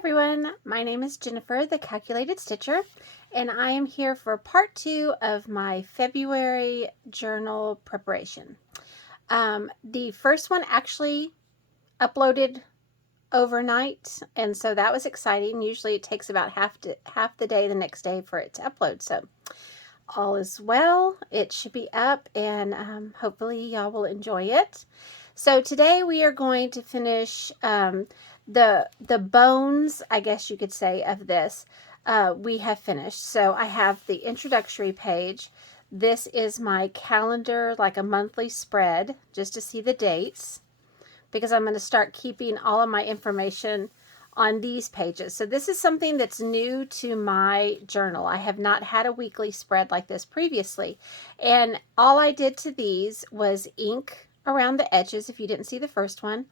everyone, my name is Jennifer, the Calculated Stitcher, and I am here for part 2 of my February journal preparation. The first one actually uploaded overnight, and so that was exciting. Usually it takes about half the day the next day for it to upload, so all is well. It should be up, and hopefully y'all will enjoy it. So today we are going to finish the bones, I guess you could say, of this. We have finished. So I have the introductory page. This is my calendar, like a monthly spread, just to see the dates, because I'm going to start keeping all of my information on these pages. So this is something that's new to my journal. I have not had a weekly spread like this previously. And all I did to these was ink around the edges, if you didn't see the first one,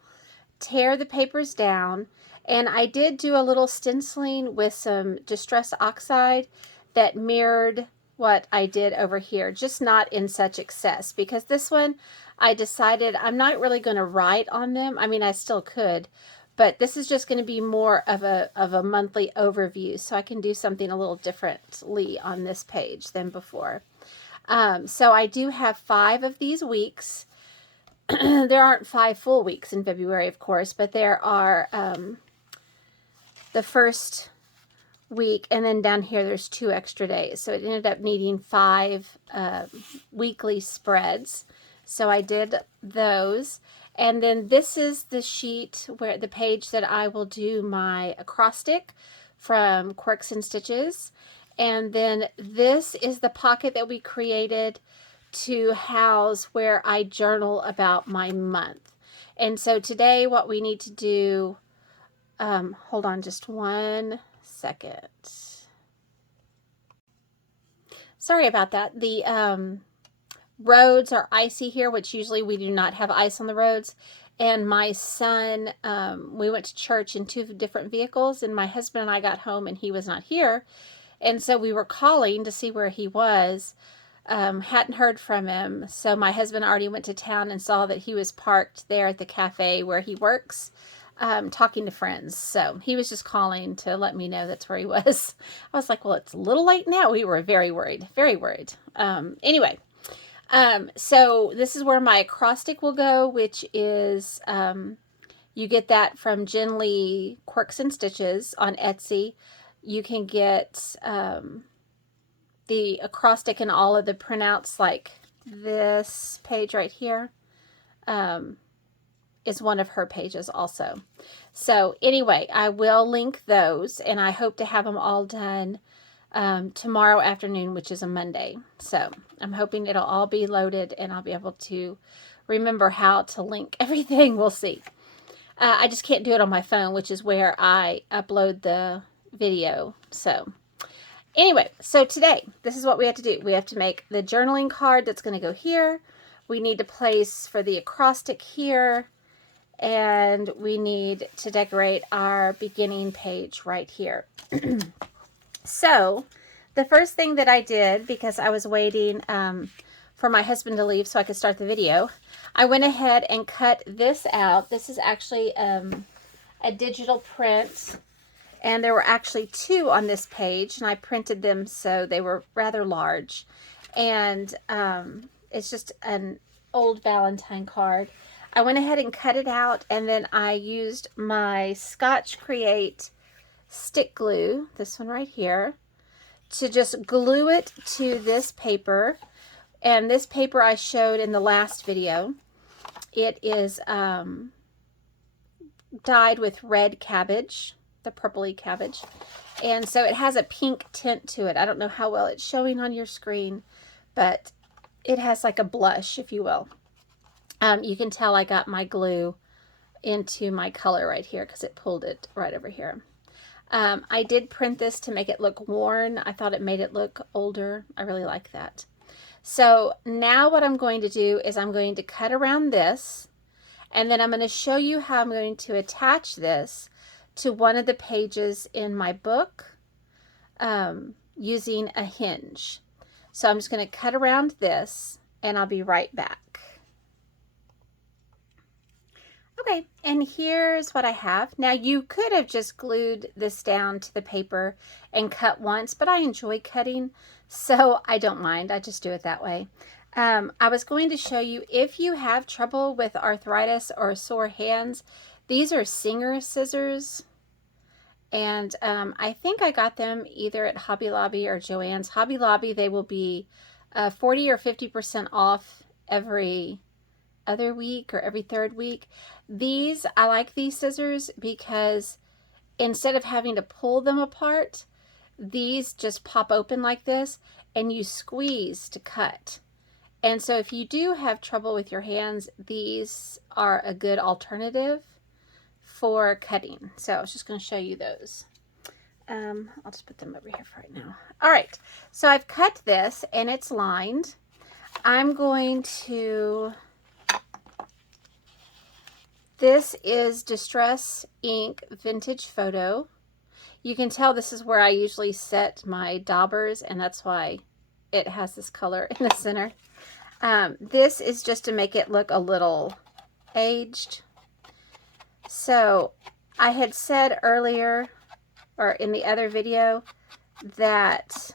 tear the papers down, and I did do a little stenciling with some Distress Oxide that mirrored what I did over here, just not in such excess, because this one I decided I'm not really going to write on them. I mean, I still could, but this is just going to be more of a monthly overview, so I can do something a little differently on this page than before. So I do have 5 of these weeks. There aren't 5 full weeks in February, of course, but there are the first week, and then down here there's 2 extra days. So it ended up needing 5 weekly spreads. So I did those. And then this is the sheet, where the page that I will do my acrostic from Quirks and Stitches. And then this is the pocket that we created to house where I journal about my month. And so today what we need to do, hold on just one second. Sorry about that. The roads are icy here, which usually we do not have ice on the roads. And my son, we went to church in 2 different vehicles, and my husband and I got home and he was not here. And so we were calling to see where he was. Hadn't heard from him, so my husband already went to town and saw that he was parked there at the cafe where he works, talking to friends. So he was just calling to let me know that's where he was. I was like, well, it's a little late now. We were very worried, very worried. Anyway, so this is where my acrostic will go, which is, you get that from Jen Lee Quirks and Stitches on Etsy. You can get the acrostic and all of the printouts, like this page right here, is one of her pages also. So anyway, I will link those, and I hope to have them all done tomorrow afternoon, which is a Monday. So I'm hoping it'll all be loaded and I'll be able to remember how to link everything. We'll see. I just can't do it on my phone, which is where I upload the video. So anyway, so today, this is what we have to do. We have to make the journaling card that's going to go here. We need to place for the acrostic here. And we need to decorate our beginning page right here. So, the first thing that I did, because I was waiting for my husband to leave so I could start the video, I went ahead and cut this out. This is actually a digital print. And there were actually 2 on this page, and I printed them so they were rather large. And it's just an old Valentine card. I went ahead and cut it out, and then I used my Scotch Create stick glue, this one right here, to just glue it to this paper. And this paper I showed in the last video. It is dyed with red cabbage, the purpley cabbage, and so it has a pink tint to it. I don't know how well it's showing on your screen, but it has like a blush, if you will. You can tell I got my glue into my color right here because it pulled it right over here. I did print this to make it look worn. I thought it made it look older. I really like that. So now what I'm going to do is I'm going to cut around this, and then I'm going to show you how I'm going to attach this to one of the pages in my book using a hinge. So I'm just going to cut around this, and I'll be right back. Okay, and here's what I have. Now you could have just glued this down to the paper and cut once, but I enjoy cutting, so I don't mind. I just do it that way. I was going to show you, if you have trouble with arthritis or sore hands, these are Singer scissors. And I think I got them either at Hobby Lobby or Joann's. Hobby Lobby, they will be 40 or 50% off every other week or every third week. These, I like these scissors because instead of having to pull them apart, these just pop open like this and you squeeze to cut. And so if you do have trouble with your hands, these are a good alternative for cutting. So I was just going to show you those. I'll just put them over here for right now. All right, so I've cut this and it's lined. I'm going to, this is Distress Ink Vintage Photo. You can tell this is where I usually set my daubers, and that's why it has this color in the center. This is just to make it look a little aged. So I had said earlier, or in the other video, that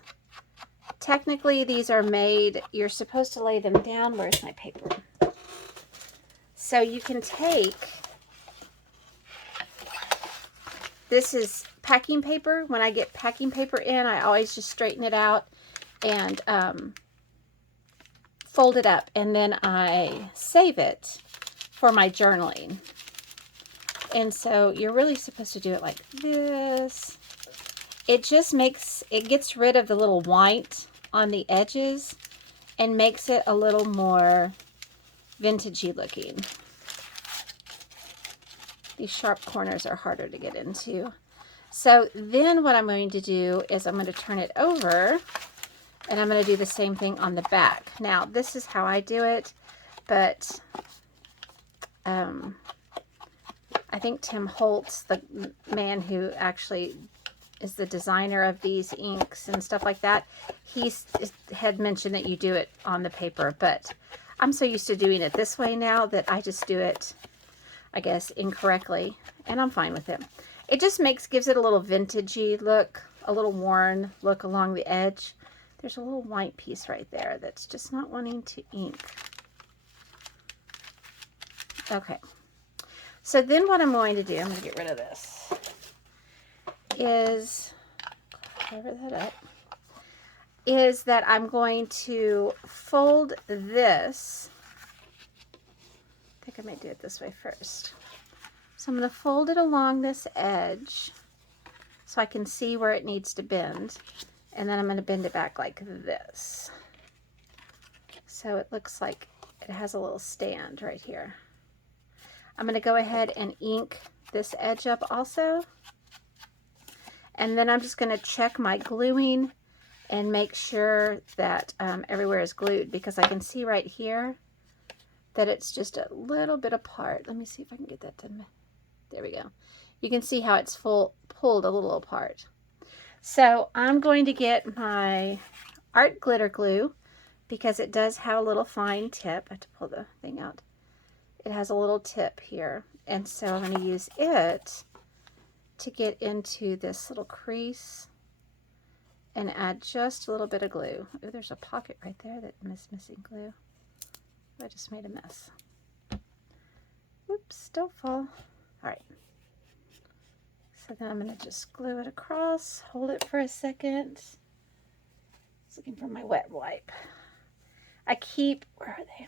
technically these are made, you're supposed to lay them down. Where's my paper? So you can take, this is packing paper. When I get packing paper in, I always just straighten it out and fold it up, and then I save it for my journaling. And so you're really supposed to do it like this. It just makes, it gets rid of the little white on the edges and makes it a little more vintagey looking. These sharp corners are harder to get into. So then what I'm going to do is I'm going to turn it over, and I'm going to do the same thing on the back. Now this is how I do it, but I think Tim Holtz, the man who actually is the designer of these inks and stuff like that, he had mentioned that you do it on the paper, but I'm so used to doing it this way now that I just do it, I guess, incorrectly, and I'm fine with it. It just gives it a little vintagey look, a little worn look along the edge. There's a little white piece right there that's just not wanting to ink. Okay. So then what I'm going to do, I'm going to get rid of this, is, cover that up, is that I'm going to fold this. I think I may do it this way first. So I'm going to fold it along this edge so I can see where it needs to bend. And then I'm going to bend it back like this. So it looks like it has a little stand right here. I'm going to go ahead and ink this edge up also. And then I'm just going to check my gluing and make sure that everywhere is glued, because I can see right here that it's just a little bit apart. Let me see if I can get that to, there we go. You can see how it's pulled a little apart. So I'm going to get my art glitter glue, because it does have a little fine tip. I have to pull the thing out. It has a little tip here, and so I'm going to use it to get into this little crease and add just a little bit of glue. Oh, there's a pocket right there that is missing glue. I just made a mess. Oops, don't fall. All right. So then I'm going to just glue it across, hold it for a second. I was looking for my wet wipe. I keep, where are they?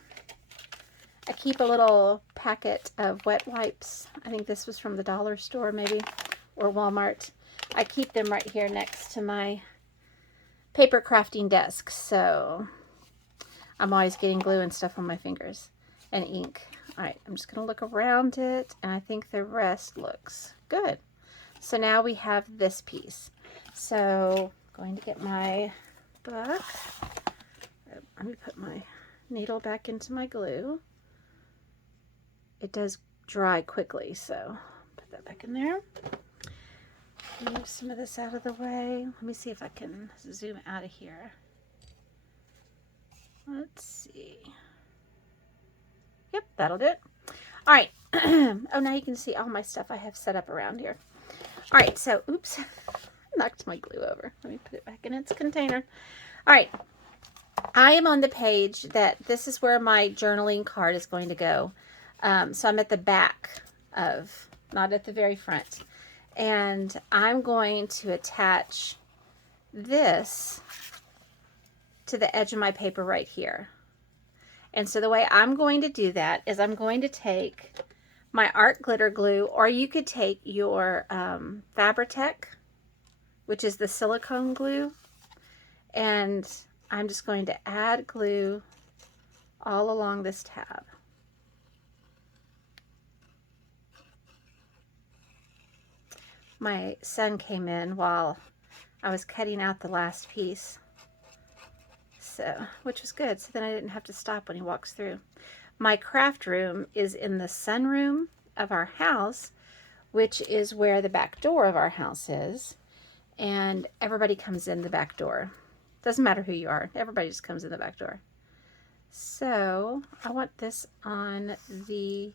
I keep a little packet of wet wipes. I think this was from the dollar store maybe, or Walmart. I keep them right here next to my paper crafting desk, so I'm always getting glue and stuff on my fingers and ink. All right, I'm just going to look around it, and I think the rest looks good. So now we have this piece. So I'm going to get my book. Let me put my needle back into my glue. It does dry quickly, so put that back in there. Move some of this out of the way. Let me see if I can zoom out of here. Let's see. Yep, that'll do it. All right, Oh, now you can see all my stuff I have set up around here. All right, so, oops, knocked my glue over. Let me put it back in its container. All right, I am on the page that this is where my journaling card is going to go. So I'm at the back of, not at the very front. And I'm going to attach this to the edge of my paper right here. And so the way I'm going to do that is I'm going to take my art glitter glue, or you could take your Fabri-Tac, which is the silicone glue, and I'm just going to add glue all along this tab. My son came in while I was cutting out the last piece, so, which was good, so then I didn't have to stop when he walks through. My craft room is in the sunroom of our house, which is where the back door of our house is, and everybody comes in the back door. Doesn't matter who you are, everybody just comes in the back door. So I want this on the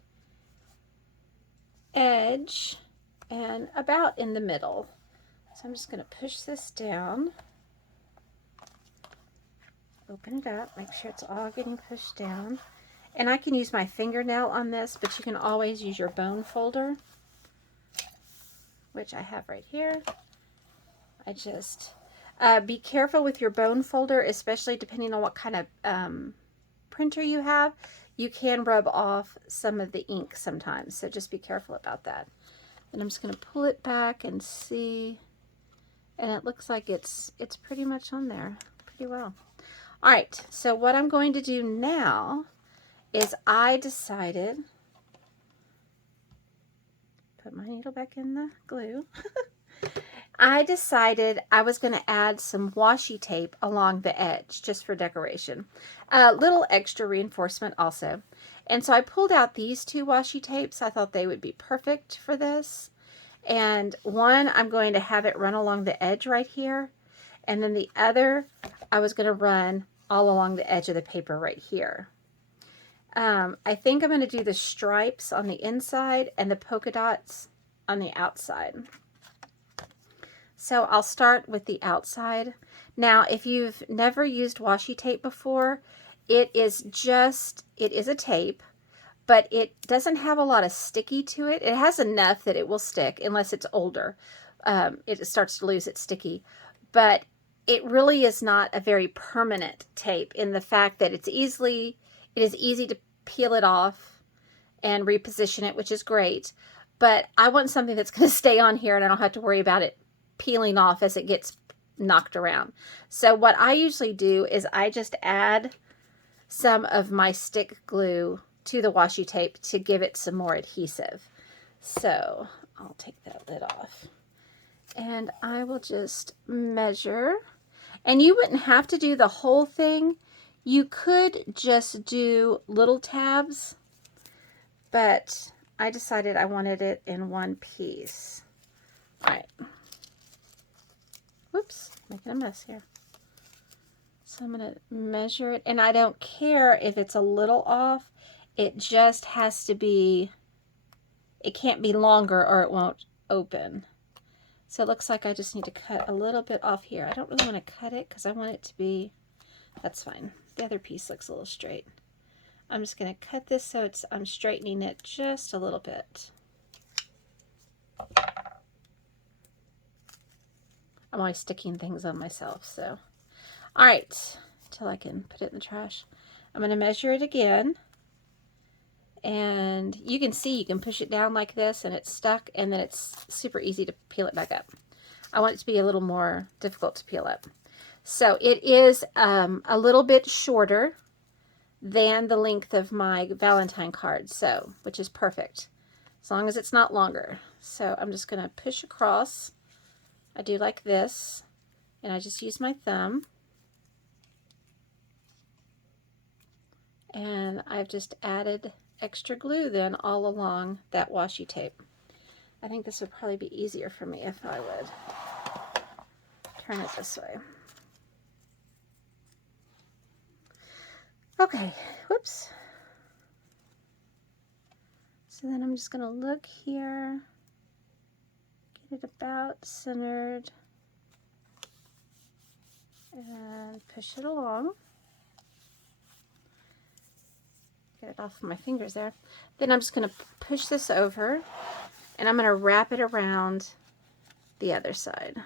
edge and about in the middle. So I'm just going to push this down, open it up, make sure it's all getting pushed down. And I can use my fingernail on this, but you can always use your bone folder, which I have right here. I just, be careful with your bone folder, especially depending on what kind of printer you have. You can rub off some of the ink sometimes, so just be careful about that. And I'm just going to pull it back and see, and it looks like it's pretty much on there pretty well. All right, so what I'm going to do now is I decided, put my needle back in the glue. I decided I was going to add some washi tape along the edge just for decoration. A little extra reinforcement also. And so I pulled out these two washi tapes. I thought they would be perfect for this. And one, I'm going to have it run along the edge right here. And then the other, I was going to run all along the edge of the paper right here. I think I'm going to do the stripes on the inside and the polka dots on the outside. So I'll start with the outside. Now, if you've never used washi tape before, it is a tape, but it doesn't have a lot of sticky to it. It has enough that it will stick unless it's older. It starts to lose its sticky, but it really is not a very permanent tape in the fact that it is easy to peel it off and reposition it, which is great. But I want something that's going to stay on here and I don't have to worry about it peeling off as it gets knocked around. So what I usually do is I just add some of my stick glue to the washi tape to give it some more adhesive. So I'll take that lid off and I will just measure. And you wouldn't have to do the whole thing. You could just do little tabs, but I decided I wanted it in one piece. All right. Whoops, making a mess here. So I'm going to measure it, and I don't care if it's a little off. It just has to be, it can't be longer or it won't open. So it looks like I just need to cut a little bit off here. I don't really want to cut it because I want it to be, that's fine. The other piece looks a little straight. I'm just going to cut this so I'm straightening it just a little bit. I'm always sticking things on myself, so. All right, till I can put it in the trash. I'm going to measure it again. And you can see you can push it down like this and it's stuck, and then it's super easy to peel it back up. I want it to be a little more difficult to peel up. So it is a little bit shorter than the length of my Valentine card, so, which is perfect, as long as it's not longer. So I'm just going to push across. I do like this, and I just use my thumb. And I've just added extra glue then all along that washi tape. I think this would probably be easier for me if I would turn it this way. Okay, whoops. So then I'm just going to look here, get it about centered, and push it along. Get it off my fingers there. Then I'm just going to push this over, and I'm going to wrap it around the other side.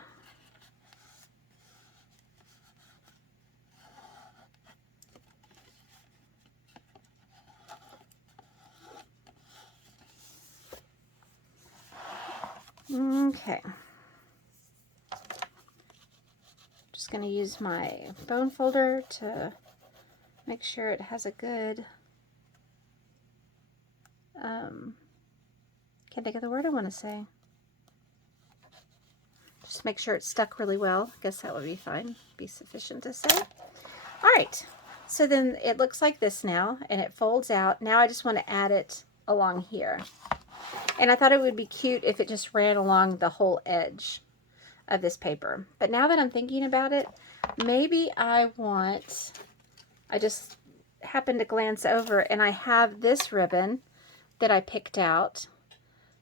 Okay. Just going to use my bone folder to make sure it has a good, can't think of the word I want to say. Just make sure it's stuck really well. I guess that would be fine, be sufficient to say. All right, so then it looks like this now, and it folds out. Now I just want to add it along here. And I thought it would be cute if it just ran along the whole edge of this paper. But now that I'm thinking about it, maybe I just happened to glance over, and I have this ribbon that I picked out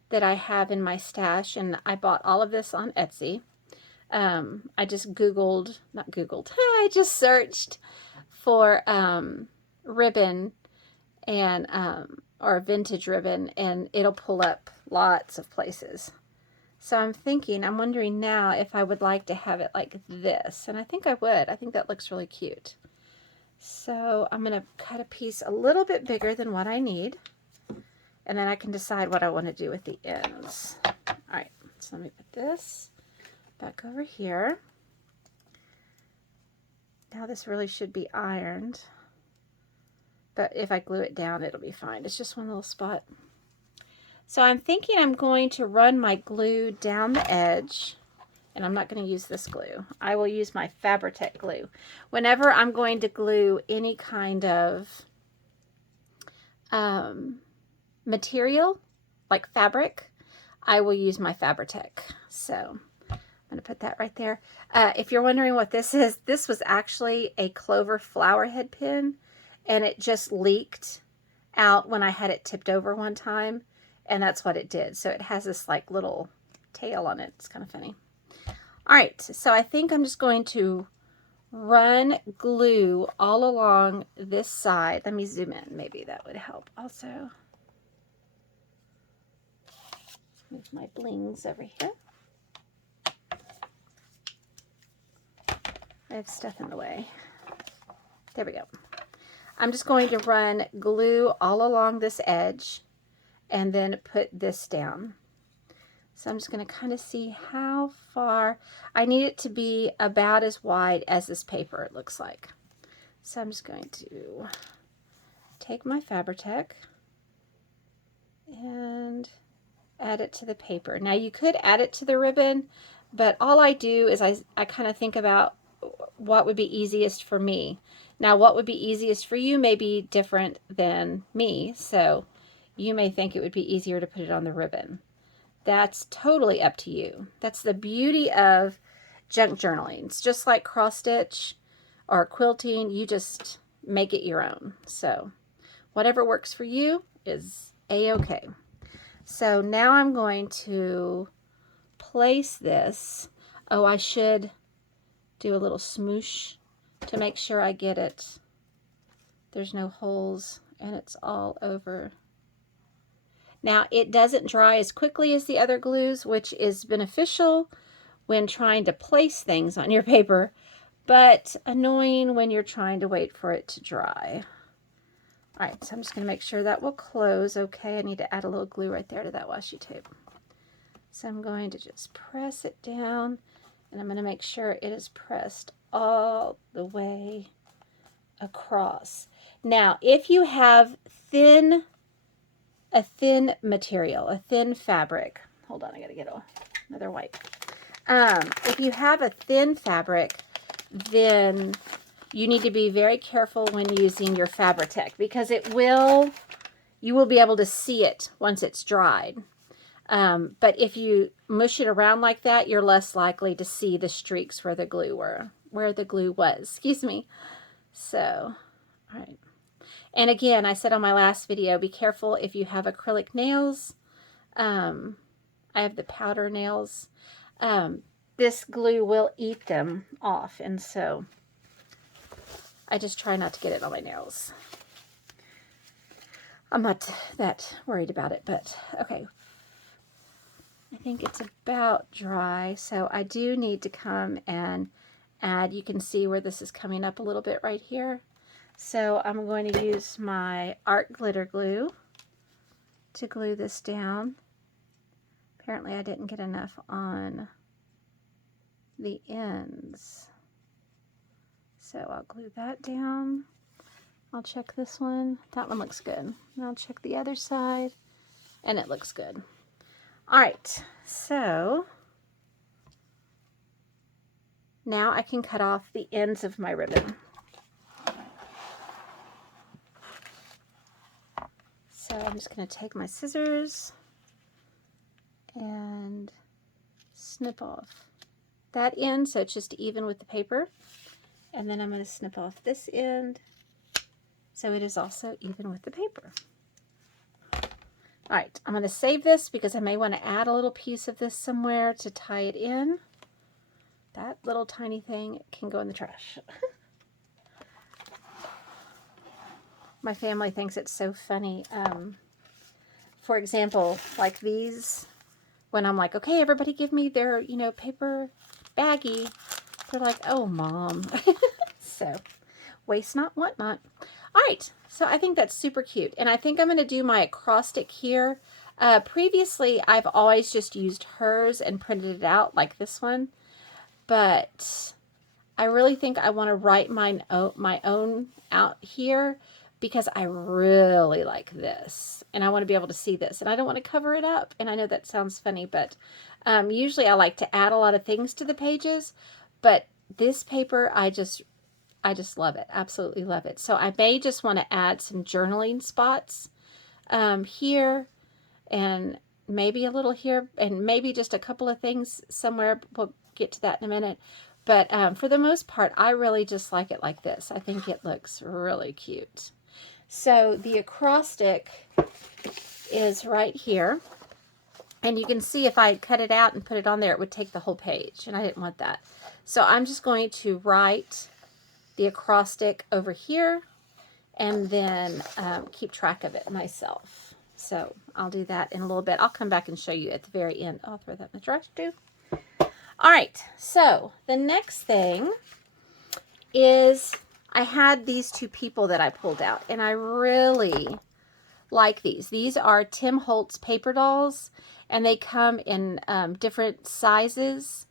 that I have in my stash, and I bought all of this on Etsy. I just I just searched for ribbon and or vintage ribbon, and it'll pull up lots of places. So I'm wondering now if I would like to have it like this, and I think I would. I think that looks really cute. So I'm going to cut a piece a little bit bigger than what I need, and then I can decide what I want to do with the ends. All right, so let me put this back over here. Now this really should be ironed, but if I glue it down, it'll be fine. It's just one little spot. So I'm thinking I'm going to run my glue down the edge, and I'm not going to use this glue. I will use my Fabri-Tac glue. Whenever I'm going to glue any kind of material, like fabric, I will use my Fabri-Tac. So I'm going to put that right there. If you're wondering what this is, this was actually a clover flower head pin, and it just leaked out when I had it tipped over one time, and that's what it did. So it has this like little tail on it. It's kind of funny. All right, so I think I'm just going to run glue all along this side. Let me zoom in. Maybe that would help also. Move my blings over here. I have stuff in the way. There we go. I'm just going to run glue all along this edge and then put this down. So I'm just going to kind of see how far. I need it to be about as wide as this paper, it looks like. So I'm just going to take my Fabri-Tac and add it to the paper. Now you could add it to the ribbon, but all I do is I kind of think about what would be easiest for me. Now what would be easiest for you may be different than me, so you may think it would be easier to put it on the ribbon. That's totally up to you. That's the beauty of junk journaling. It's just like cross stitch or quilting. You just make it your own. So whatever works for you is a-okay. So now I'm going to place this. Oh, I should do a little smoosh to make sure I get it. There's no holes and it's all over. Now it doesn't dry as quickly as the other glues, which is beneficial when trying to place things on your paper, but annoying when you're trying to wait for it to dry. All right, so I'm just going to make sure that will close okay. I need to add a little glue right there to that washi tape. So I'm going to just press it down, and I'm going to make sure it is pressed all the way across. Now, if you have a thin material, a thin fabric, hold on, I got to get another wipe. If you have a thin fabric, then you need to be very careful when using your Fabri-Tac, because you will be able to see it once it's dried. But if you mush it around like that, you're less likely to see the streaks where the glue was. Excuse me. So, all right. And again, I said on my last video, be careful if you have acrylic nails. I have the powder nails. This glue will eat them off, and so I just try not to get it on my nails. I'm not that worried about it, but okay. I think it's about dry, so I do need to come and add. You can see where this is coming up a little bit right here. So I'm going to use my art glitter glue to glue this down. Apparently I didn't get enough on the ends. So I'll glue that down. I'll check this one. That one looks good. And I'll check the other side, and it looks good. All right, so now I can cut off the ends of my ribbon. So I'm just going to take my scissors and snip off that end so it's just even with the paper. And then I'm going to snip off this end so it is also even with the paper. All right, I'm going to save this because I may want to add a little piece of this somewhere to tie it in. That little tiny thing can go in the trash. My family thinks it's so funny. For example, like these, when I'm like, okay, everybody give me their, paper baggie, they're like, oh, Mom. So, waste not, want not. All right, so I think that's super cute. And I think I'm going to do my acrostic here. Previously, I've always just used hers and printed it out like this one. But I really think I want to write my own out here because I really like this. And I want to be able to see this. And I don't want to cover it up. And I know that sounds funny, but usually I like to add a lot of things to the pages. But this paper, I just love it. Absolutely love it. So I may just want to add some journaling spots here and maybe a little here and maybe just a couple of things somewhere. We'll get to that in a minute. But for the most part, I really just like it like this. I think it looks really cute. So the acrostic is right here. And you can see if I cut it out and put it on there, it would take the whole page. And I didn't want that. So I'm just going to write the acrostic over here and then keep track of it myself. So I'll do that in a little bit. I'll come back and show you at the very end. I'll throw that in the trash too. All right, so the next thing is I had these two people that I pulled out, and I really like these. These are Tim Holtz paper dolls, and they come in different sizes.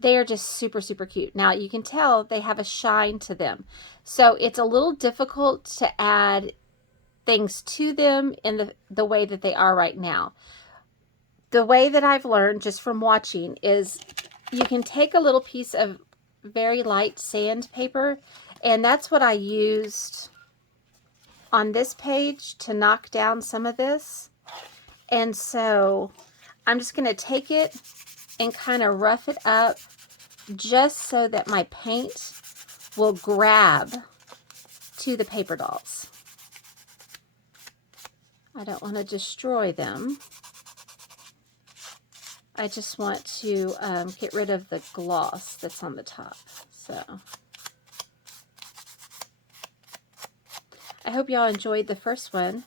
They are just super, super cute. Now, you can tell they have a shine to them. So it's a little difficult to add things to them in the way that they are right now. The way that I've learned just from watching is you can take a little piece of very light sandpaper, and that's what I used on this page to knock down some of this. And so I'm just going to take it and kind of rough it up just so that my paint will grab to the paper dolls. I don't want to destroy them. I just want to get rid of the gloss that's on the top. So I hope y'all enjoyed the first one.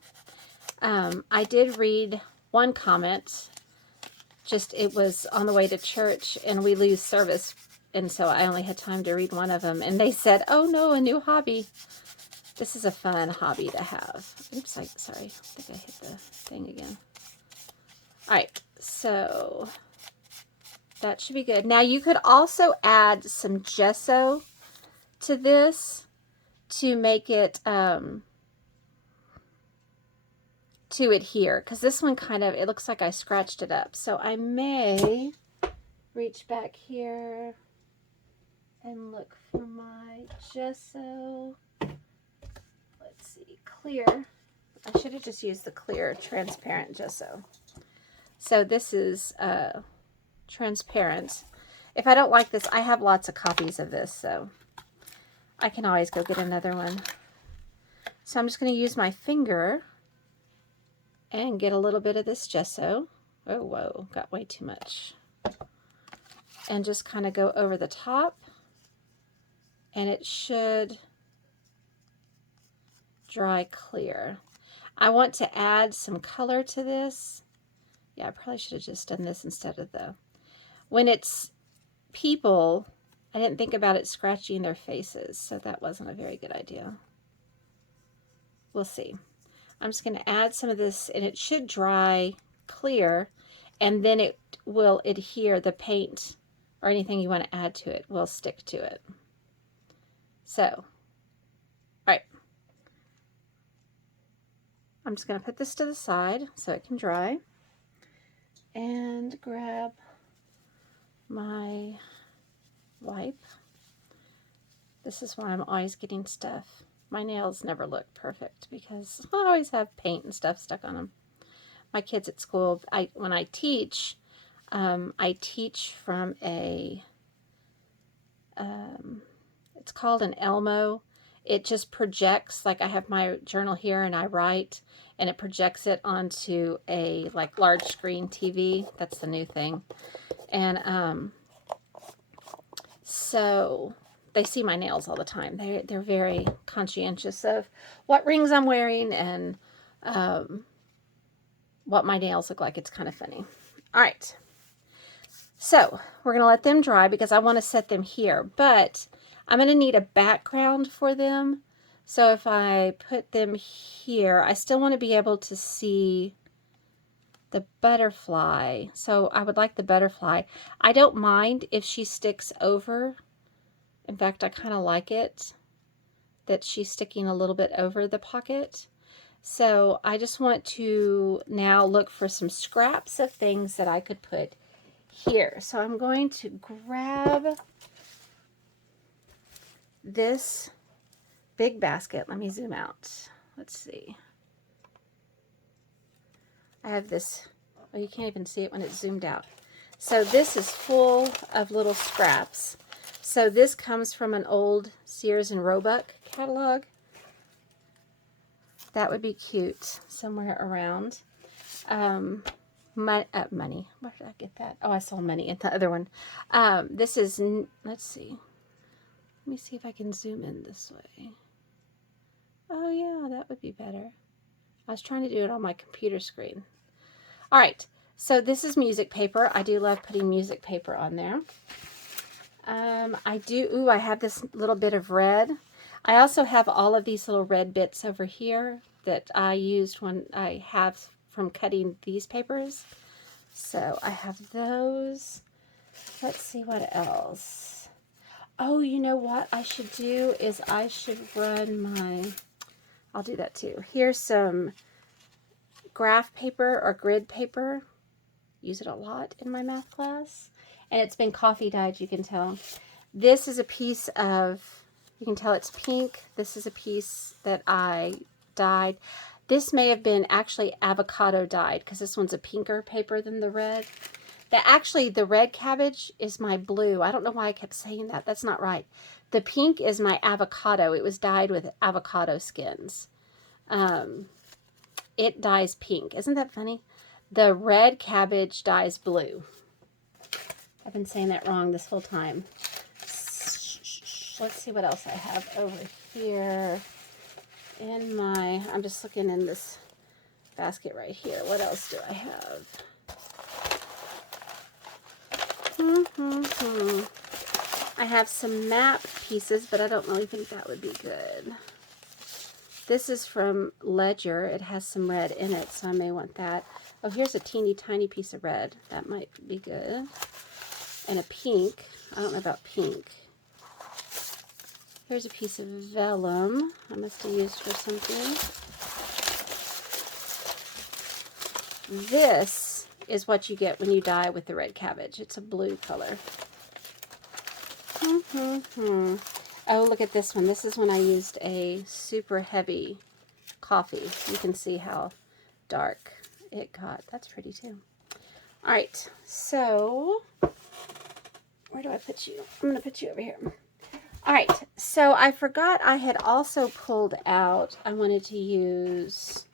I did read one comment. Just it was on the way to church and we lose service, and so I only had time to read one of them. And they said, "Oh no, a new hobby." This is a fun hobby to have. Oops, sorry. I think I hit the thing again. All right, so that should be good. Now you could also add some gesso to this to make it to adhere, because this one kind of, it looks like I scratched it up. So I may reach back here and look for my gesso. Let's see, clear. I should have just used the clear transparent gesso. So this is transparent. If I don't like this, I have lots of copies of this, so I can always go get another one. So I'm just going to use my finger and get a little bit of this gesso. Oh, whoa, got way too much. And just kind of go over the top, and it should dry clear. I want to add some color to this. Yeah, I probably should have just done this instead of the... When it's people, I didn't think about it scratching their faces, so that wasn't a very good idea. We'll see. I'm just going to add some of this, and it should dry clear, and then it will adhere, the paint or anything you want to add to it will stick to it. So, all right. I'm just going to put this to the side so it can dry, and grab my wipe. This is why I'm always getting stuff. My nails never look perfect because I always have paint and stuff stuck on them. My kids at school, when I teach from a, it's called an Elmo. It just projects, like I have my journal here and I write, and it projects it onto a like large screen TV. That's the new thing. And so they see my nails all the time. They're very conscientious of what rings I'm wearing and what my nails look like. It's kind of funny. All right. So we're going to let them dry because I want to set them here, but I'm going to need a background for them. So if I put them here, I still want to be able to see the butterfly. So I would like the butterfly. I don't mind if she sticks over. In fact, I kind of like it that she's sticking a little bit over the pocket. So I just want to now look for some scraps of things that I could put here. So I'm going to grab this big basket. Let me zoom out. Let's see. I have this, oh, you can't even see it when it's zoomed out. So this is full of little scraps. So this comes from an old Sears and Roebuck catalog. That would be cute somewhere around. Money. Where did I get that? Oh, I saw money in the other one. This is, let's see. Let me see if I can zoom in this way. Oh yeah, that would be better. I was trying to do it on my computer screen. All right, so this is music paper. I do love putting music paper on there. I have this little bit of red. I also have all of these little red bits over here that I used when I have from cutting these papers. So I have those. Let's see what else. Oh, you know what I should do is I should run my, I'll do that too. Here's some graph paper or grid paper. Use it a lot in my math class. And it's been coffee dyed, you can tell. This is a piece of, you can tell it's pink. This is a piece that I dyed. This may have been actually avocado dyed because this one's a pinker paper than the red. Actually, the red cabbage is my blue. I don't know why I kept saying that. That's not right. The pink is my avocado. It was dyed with avocado skins. It dyes pink. Isn't that funny? The red cabbage dyes blue. I've been saying that wrong this whole time. Let's see what else I have over here in my, I'm just looking in this basket right here. What else do I have? I have some map pieces, but I don't really think that would be good. This is from Ledger. It has some red in it, so I may want that. Oh, here's a teeny tiny piece of red. That might be good. And a pink. I don't know about pink. Here's a piece of vellum. I must have used for something. This is what you get when you dye with the red cabbage. It's a blue color. Oh, look at this one. This is when I used a super heavy coffee. You can see how dark it got. That's pretty too. All right, so where do I put you? I'm going to put you over here. All right, so I forgot I had also pulled out, I wanted to use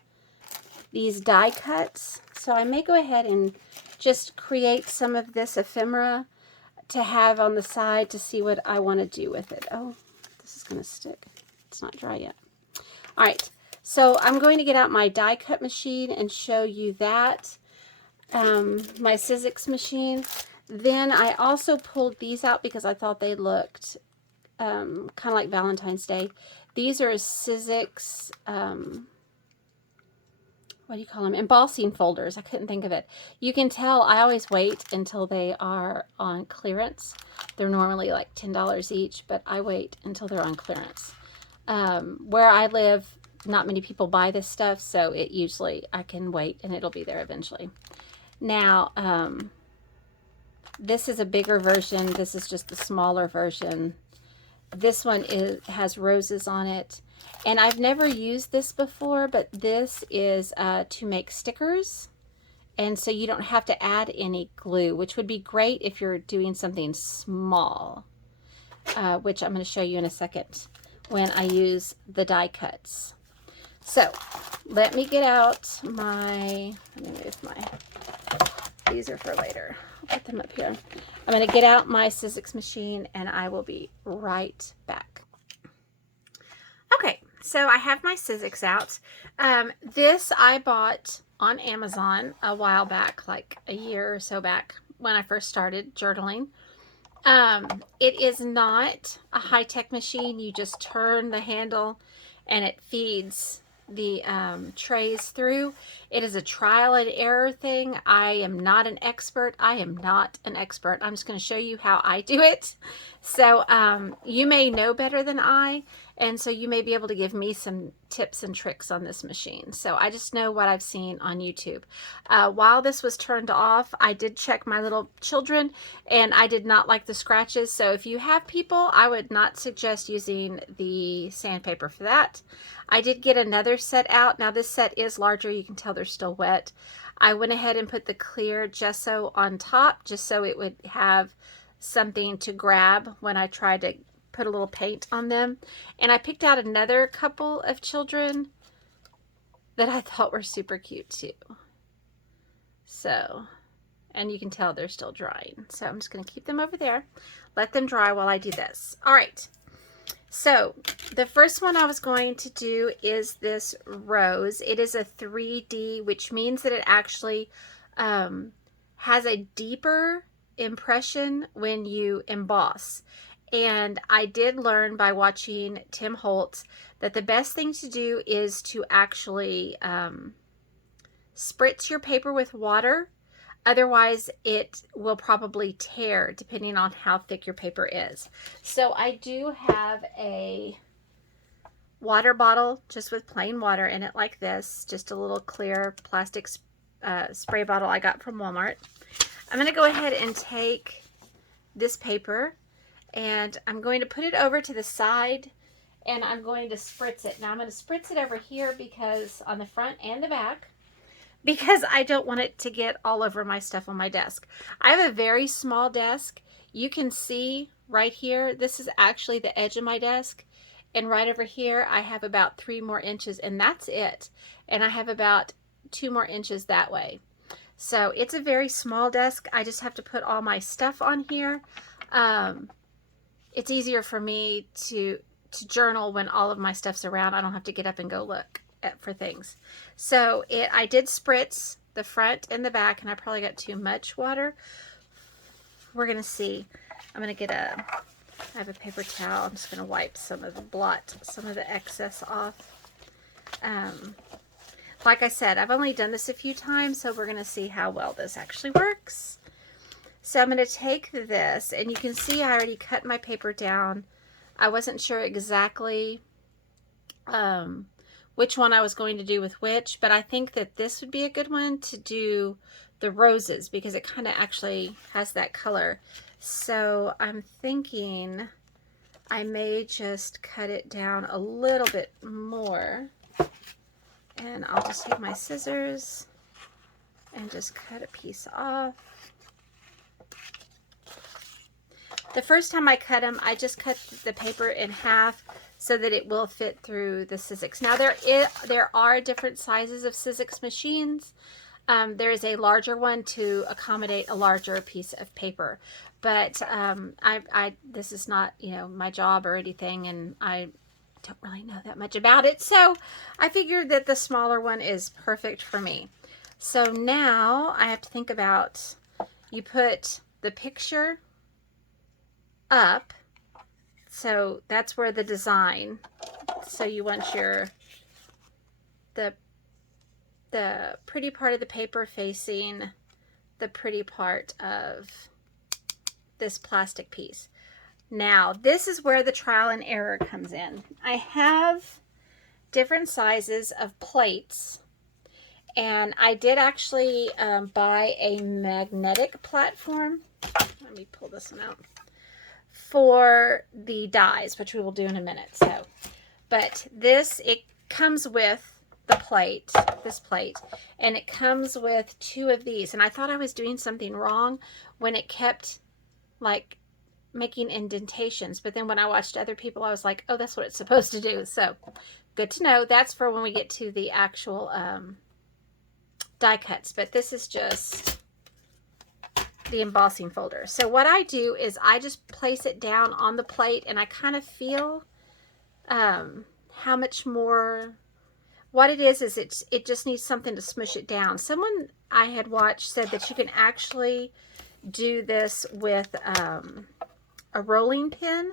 these die cuts. So I may go ahead and just create some of this ephemera to have on the side to see what I want to do with it. Oh, this is going to stick. It's not dry yet. All right, so I'm going to get out my die cut machine and show you that. My Sizzix machine. Then I also pulled these out because I thought they looked kind of like Valentine's Day. These are Sizzix, what do you call them? Embossing folders. I couldn't think of it. You can tell I always wait until they are on clearance. They're normally like $10 each, but I wait until they're on clearance. Where I live, not many people buy this stuff, so it usually, I can wait and it'll be there eventually. Now, this is a bigger version. This is just the smaller version. This one has roses on it. And I've never used this before, but this is to make stickers. And so you don't have to add any glue, which would be great if you're doing something small, which I'm going to show you in a second when I use the die cuts. So let me get out my, let me move my, these are for later. I'll put them up here. I'm going to get out my Sizzix machine and I will be right back. Okay, so I have my Sizzix out. This I bought on Amazon a while back, like a year or so back when I first started journaling. It is not a high-tech machine. You just turn the handle and it feeds the trays through. It is a trial and error thing. I am not an expert. I'm just going to show you how I do it. So you may know better than I, and so you may be able to give me some tips and tricks on this machine. So I just know what I've seen on YouTube. While this was turned off, I did check my little children, and I did not like the scratches. So if you have people, I would not suggest using the sandpaper for that. I did get another set out. Now this set is larger. You can tell they're still wet. I went ahead and put the clear gesso on top just so it would have something to grab when I tried to put a little paint on them. And I picked out another couple of children that I thought were super cute too. So, and you can tell they're still drying. So I'm just going to keep them over there, let them dry while I do this. All right. So the first one I was going to do is this rose. It is a 3D, which means that it actually has a deeper impression when you emboss. And I did learn by watching Tim Holtz that the best thing to do is to actually spritz your paper with water. Otherwise, it will probably tear depending on how thick your paper is. So I do have a water bottle just with plain water in it like this. Just a little clear plastic spray bottle I got from Walmart. I'm going to go ahead and take this paper and I'm going to put it over to the side and I'm going to spritz it. Now I'm going to spritz it over here because on the front and the back, because I don't want it to get all over my stuff on my desk. I have a very small desk. You can see right here, this is actually the edge of my desk. And right over here, I have about 3 more inches and that's it. And I have about 2 more inches that way. So it's a very small desk. I just have to put all my stuff on here. It's easier for me to journal when all of my stuff's around. I don't have to get up and go look for things. So I did spritz the front and the back, and I probably got too much water. We're gonna see. I'm gonna get I have a paper towel. I'm just gonna wipe some of the excess off. Like I said, I've only done this a few times, so we're gonna see how well this actually works. So I'm gonna take this, and you can see I already cut my paper down. I wasn't sure exactly which one I was going to do with which, but I think that this would be a good one to do the roses because it kind of actually has that color. So I'm thinking I may just cut it down a little bit more, and I'll just take my scissors and just cut a piece off. The first time I cut them, I just cut the paper in half so that it will fit through the Sizzix. Now there are different sizes of Sizzix machines. There is a larger one to accommodate a larger piece of paper, but this is not, you know, my job or anything, and I don't really know that much about it, so I figured that the smaller one is perfect for me. So now I have to think about, you put the picture up, so that's where the design, so you want your the pretty part of the paper facing the pretty part of this plastic piece. Now this is where the trial and error comes in. I have different sizes of plates, and I did actually buy a magnetic platform. Let me pull this one out for the dies, which we will do in a minute. So, but this, it comes with the plate, this plate, and it comes with 2 of these, and I thought I was doing something wrong when it kept like making indentations, but then when I watched other people, I was like, oh, that's what it's supposed to do. So good to know. That's for when we get to the actual die cuts, but this is just the embossing folder. So what I do is I just place it down on the plate, and I kind of feel how much more. What it is it just needs something to smush it down. Someone I had watched said that you can actually do this with a rolling pin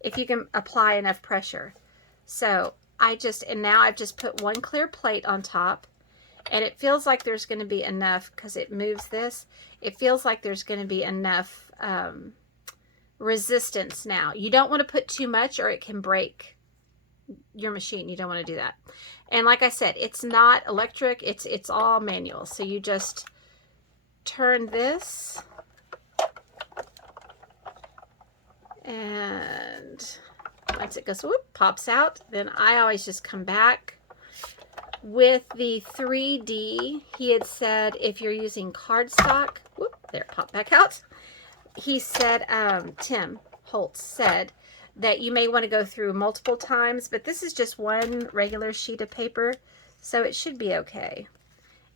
if you can apply enough pressure. So now I've just put 1 clear plate on top, and it feels like there's going to be enough, because it moves this. It feels like there's going to be enough resistance now. You don't want to put too much or it can break your machine. You don't want to do that. And like I said, it's not electric, it's all manual. So you just turn this, and once it goes whoop, pops out, then I always just come back with the 3D. He had said if you're using cardstock, whoop, there it popped back out. He said, Tim Holtz said that you may want to go through multiple times, but this is just 1 regular sheet of paper, so it should be okay.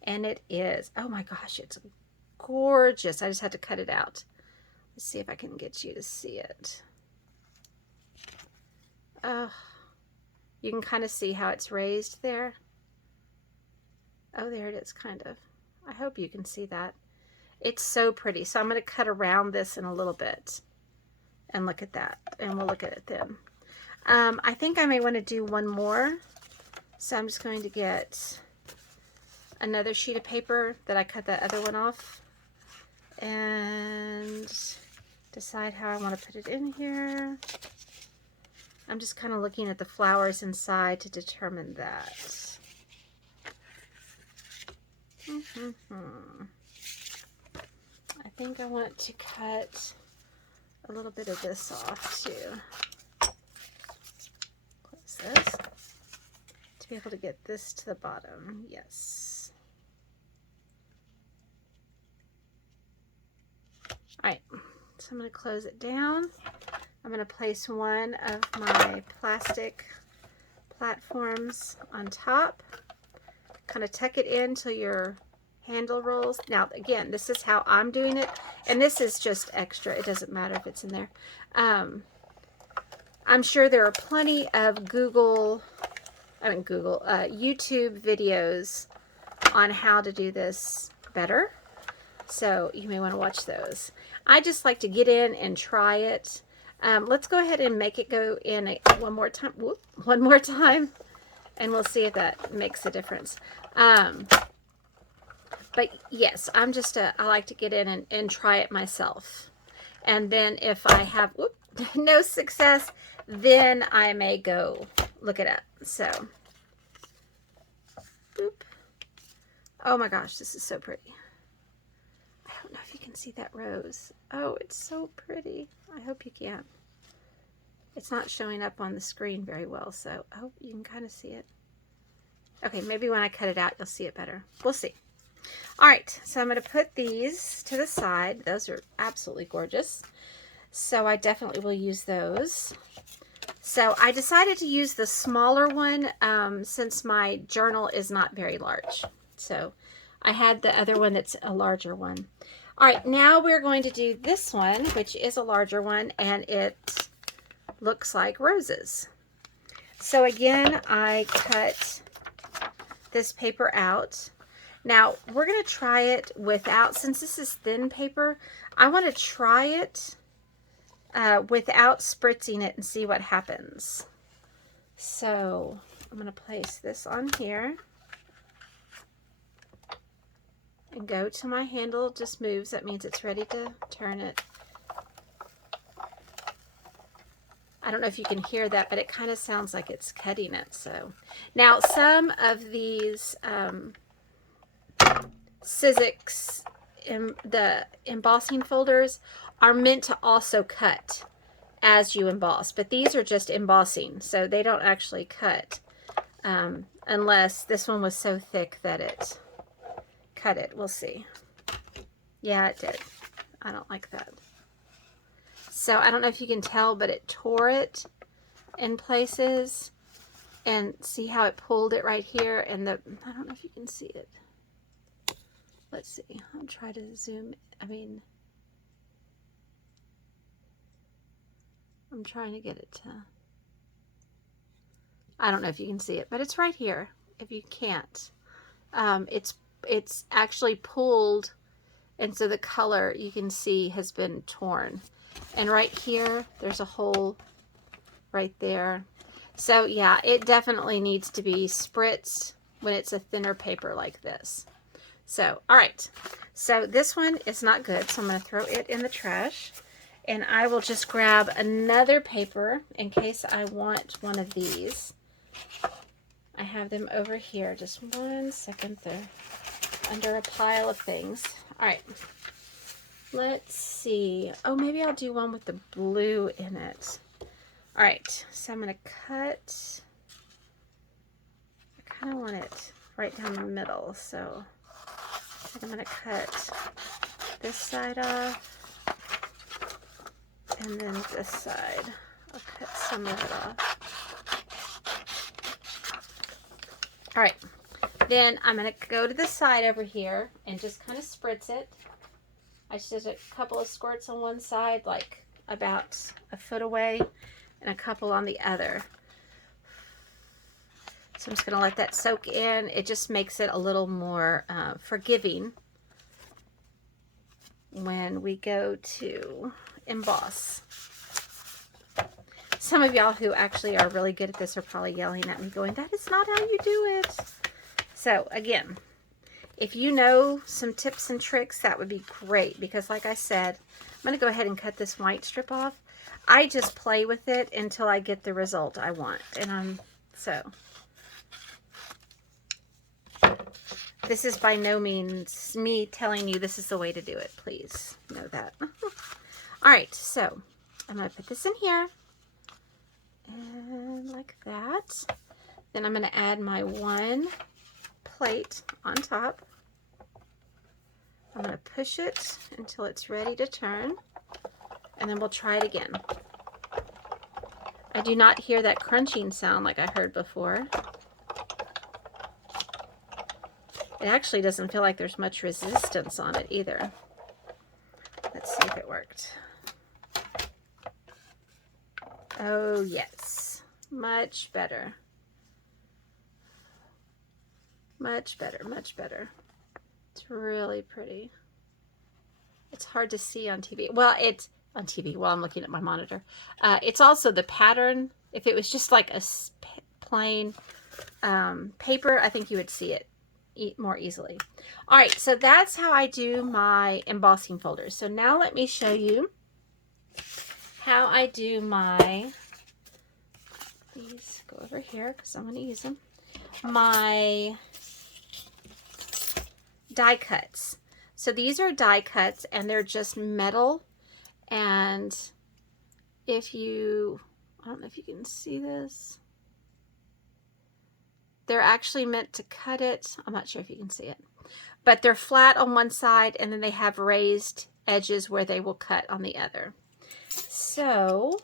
And it is. Oh my gosh, it's gorgeous. I just had to cut it out. Let's see if I can get you to see it. Oh, you can kind of see how it's raised there. Oh, there it is, kind of. I hope you can see that. It's so pretty. So I'm going to cut around this in a little bit. And look at that, and we'll look at it then. I think I may want to do 1 more, so I'm just going to get another sheet of paper that I cut that other one off, and decide how I want to put it in here. I'm just kind of looking at the flowers inside to determine that. I think I want to cut a little bit of this off too. Close this to be able to get this to the bottom. Yes. All right, so I'm going to close it down. I'm going to place 1 of my plastic platforms on top. Kind of tuck it in till your handle rolls. Now again, this is how I'm doing it, and this is just extra. It doesn't matter if it's in there. I'm sure there are plenty of YouTube videos on how to do this better, so you may want to watch those. I just like to get in and try it. Let's go ahead and make it go in one more time. Whoop, one more time, and we'll see if that makes a difference. But yes, I'm just I like to get in and try it myself. And then if I have no success, then I may go look it up. So, boop. Oh my gosh, this is so pretty. I don't know if you can see that rose. Oh, it's so pretty. I hope you can. It's not showing up on the screen very well, so I hope you can kind of see it. Okay, maybe when I cut it out, you'll see it better. We'll see. All right, so I'm going to put these to the side. Those are absolutely gorgeous. So I definitely will use those. So I decided to use the smaller one since my journal is not very large. So I had the other one that's a larger one. All right, now we're going to do this one, which is a larger one, and it looks like roses. So again, I cut this paper out. Now we're going to try it without, since this is thin paper, I want to try it without spritzing it and see what happens. So I'm going to place this on here and go to my handle. It just moves. That means it's ready to turn it. I don't know if you can hear that, but it kind of sounds like it's cutting it. So now some of these Sizzix, the embossing folders, are meant to also cut as you emboss, but these are just embossing, so they don't actually cut unless this one was so thick that it cut it. We'll see. Yeah, it did. I don't like that. So I don't know if you can tell, but it tore it in places, and see how it pulled it right here, and I don't know if you can see it. Let's see. I'll try to zoom. I'm trying to get it to, I don't know if you can see it, but it's right here. If you can't, it's actually pulled, and so the color you can see has been torn. And right here, there's a hole right there. So yeah, it definitely needs to be spritzed when it's a thinner paper like this. So, all right. So this one is not good, so I'm going to throw it in the trash. And I will just grab another paper in case I want one of these. I have them over here. Just 1 second. They're under a pile of things. All right. Let's see. Oh, maybe I'll do one with the blue in it. All right. So I'm going to cut. I kind of want it right down the middle. So I'm going to cut this side off. And then this side, I'll cut some of it off. All right, then I'm going to go to the side over here and just kind of spritz it. I just did a couple of squirts on one side, like about a foot away, and a couple on the other. So I'm just going to let that soak in. It just makes it a little more forgiving when we go to emboss. Some of y'all who actually are really good at this are probably yelling at me going, that is not how you do it. So again, if you know some tips and tricks, that would be great, because like I said, I'm going to go ahead and cut this white strip off. I just play with it until I get the result I want. And this is by no means me telling you this is the way to do it. Please know that. All right, so I'm going to put this in here, and like that. Then I'm going to add my one plate on top. I'm going to push it until it's ready to turn, and then we'll try it again. I do not hear that crunching sound like I heard before. It actually doesn't feel like there's much resistance on it either. Let's see if it worked. Oh yes, much better. Much better, much better. It's really pretty. It's hard to see on TV. Well, it's on TV while I'm looking at my monitor. It's also the pattern. If it was just like a plain paper, I think you would see it more easily. All right, so that's how I do my embossing folders. So now let me show you how I do my, these go over here because I'm going to use them, my die cuts. So these are die cuts, and they're just metal, and if you, I don't know if you can see this, they're actually meant to cut it. I'm not sure if you can see it, but they're flat on one side, and then they have raised edges where they will cut on the other. So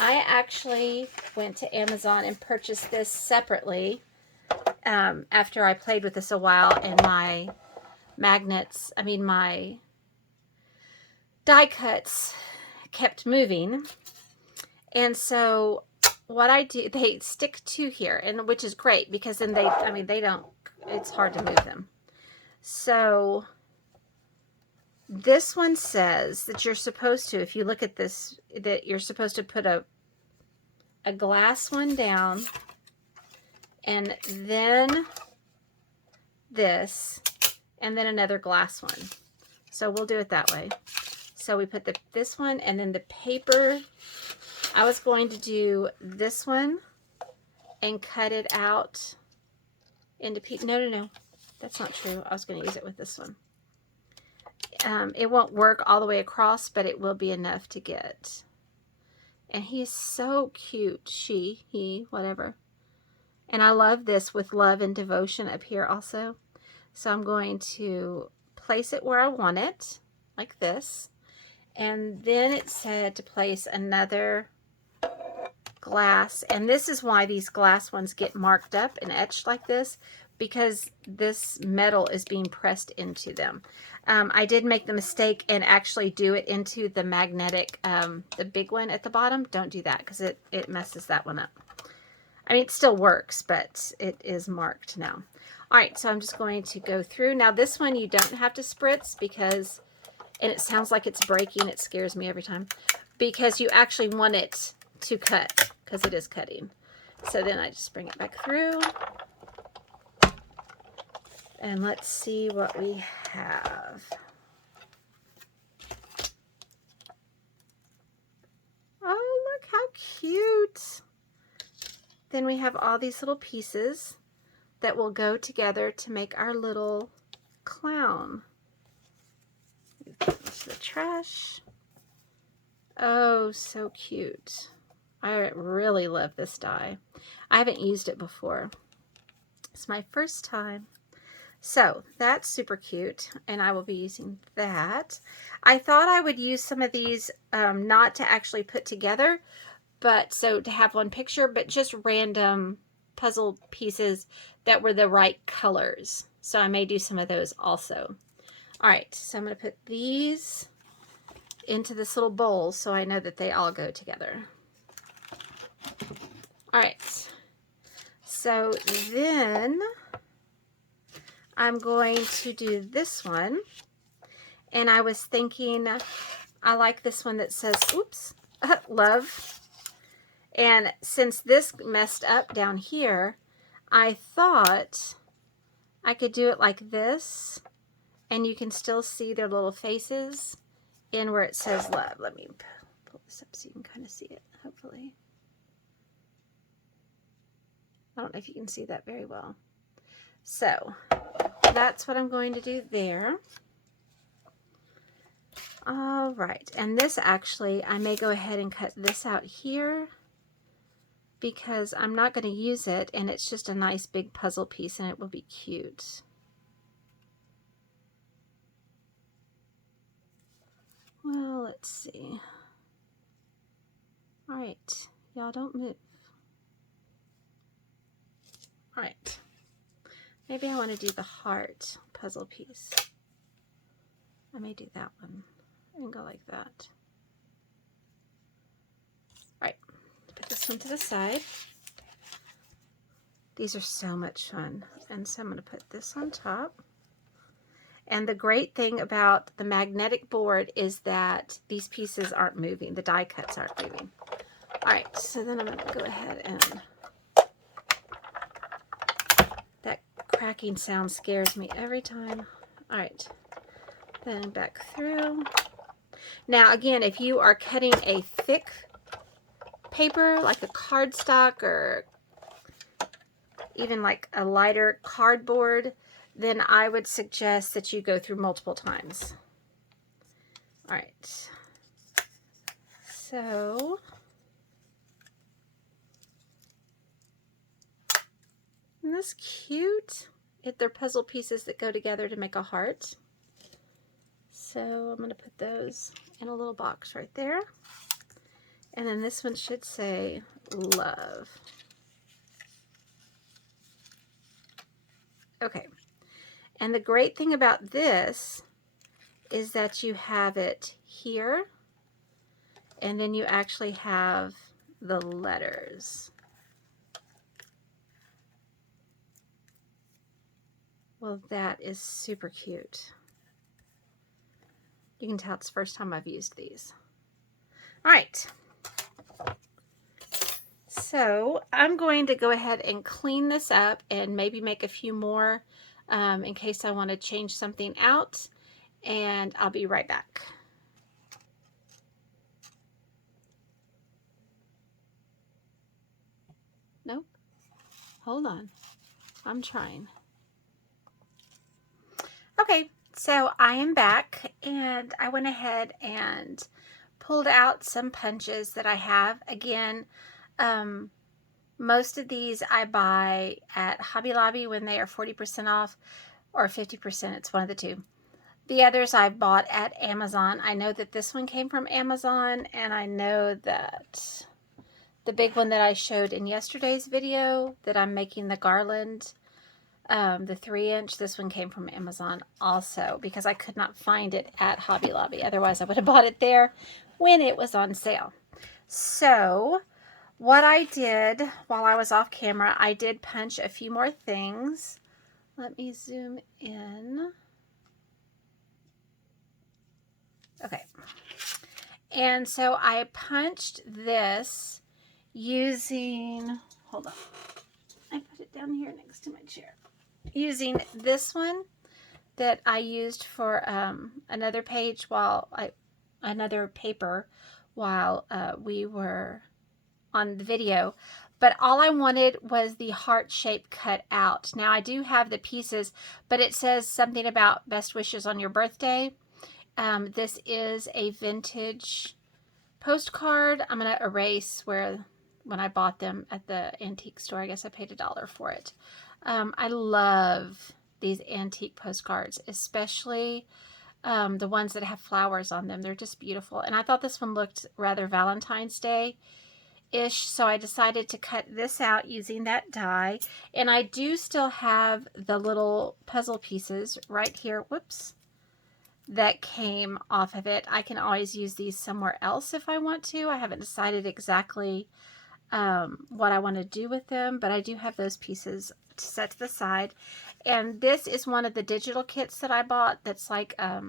I actually went to Amazon and purchased this separately after I played with this a while and my my die cuts kept moving. And so what I do, they stick to here, and which is great because then they don't, it's hard to move them. So this one says that you're supposed to, if you look at this, that you're supposed to put a glass one down and then this and then another glass one. So we'll do it that way. So we put this one and then the paper. I was going to do this one and cut it out into pieces. No. That's not true. I was going to use it with this one. It won't work all the way across, but it will be enough to get. And he is so cute. He, whatever. And I love this with love and devotion up here also. So I'm going to place it where I want it, like this. And then it said to place another glass. And this is why these glass ones get marked up and etched like this, because this metal is being pressed into them. I did make the mistake and actually do it into the magnetic, the big one at the bottom. Don't do that because it messes that one up. I mean, it still works, but it is marked now. All right, so I'm just going to go through. Now this one you don't have to spritz because, and it sounds like it's breaking. It scares me every time because you actually want it to cut because it is cutting. So then I just bring it back through. And let's see what we have. Oh, look how cute. Then we have all these little pieces that will go together to make our little clown. Finish the trash. Oh, so cute. I really love this die. I haven't used it before. It's my first time. So that's super cute, and I will be using that. I thought I would use some of these not to actually put together, but so to have one picture, but just random puzzle pieces that were the right colors. So I may do some of those also. All right, so I'm going to put these into this little bowl so I know that they all go together. All right, so then I'm going to do this one, and I was thinking I like this one that says, oops, love. And since this messed up down here, I thought I could do it like this, and you can still see their little faces in where it says love. Let me pull this up so you can kind of see it, hopefully. I don't know if you can see that very well. So that's what I'm going to do there. All right, and this actually, I may go ahead and cut this out here because I'm not going to use it, and it's just a nice big puzzle piece, and it will be cute. Well, let's see. All right, y'all don't move. All right, maybe I want to do the heart puzzle piece. I may do that one and go like that. All right, put this one to the side. These are so much fun. And so I'm going to put this on top. And the great thing about the magnetic board is that these pieces aren't moving. The die cuts aren't moving. All right, so then I'm going to go ahead and... That cracking sound scares me every time. All right, then back through. Now again, if you are cutting a thick paper, like a cardstock or even like a lighter cardboard, then I would suggest that you go through multiple times. All right, so isn't this cute? They're puzzle pieces that go together to make a heart. So I'm going to put those in a little box right there. And then this one should say love. Okay. And the great thing about this is that you have it here, and then you actually have the letters. Well, that is super cute. You can tell it's the first time I've used these. All right. So I'm going to go ahead and clean this up and maybe make a few more in case I want to change something out, and I'll be right back. Nope. Hold on. I'm trying. Okay, so I am back, and I went ahead and pulled out some punches that I have. Again, most of these I buy at Hobby Lobby when they are 40% off or 50%. It's one of the two. The others I've bought at Amazon. I know that this one came from Amazon, and I know that the big one that I showed in yesterday's video that I'm making the garland, the 3-inch, this one came from Amazon also because I could not find it at Hobby Lobby. Otherwise, I would have bought it there when it was on sale. So what I did while I was off camera, I did punch a few more things. Let me zoom in. Okay. And so I punched this using, hold on, I put it down here next to my chair. Using this one that I used for another page another paper while we were on the video. But all I wanted was the heart shape cut out. Now I do have the pieces, but it says something about best wishes on your birthday. This is a vintage postcard. I'm going to erase when I bought them at the antique store. I guess I paid $1 for it. I love these antique postcards, especially the ones that have flowers on them. They're just beautiful. And I thought this one looked rather Valentine's Day-ish, so I decided to cut this out using that die. And I do still have the little puzzle pieces right here. Whoops. That came off of it. I can always use these somewhere else if I want to. I haven't decided exactly what I want to do with them, but I do have those pieces set to the side. And this is one of the digital kits that I bought that's like, I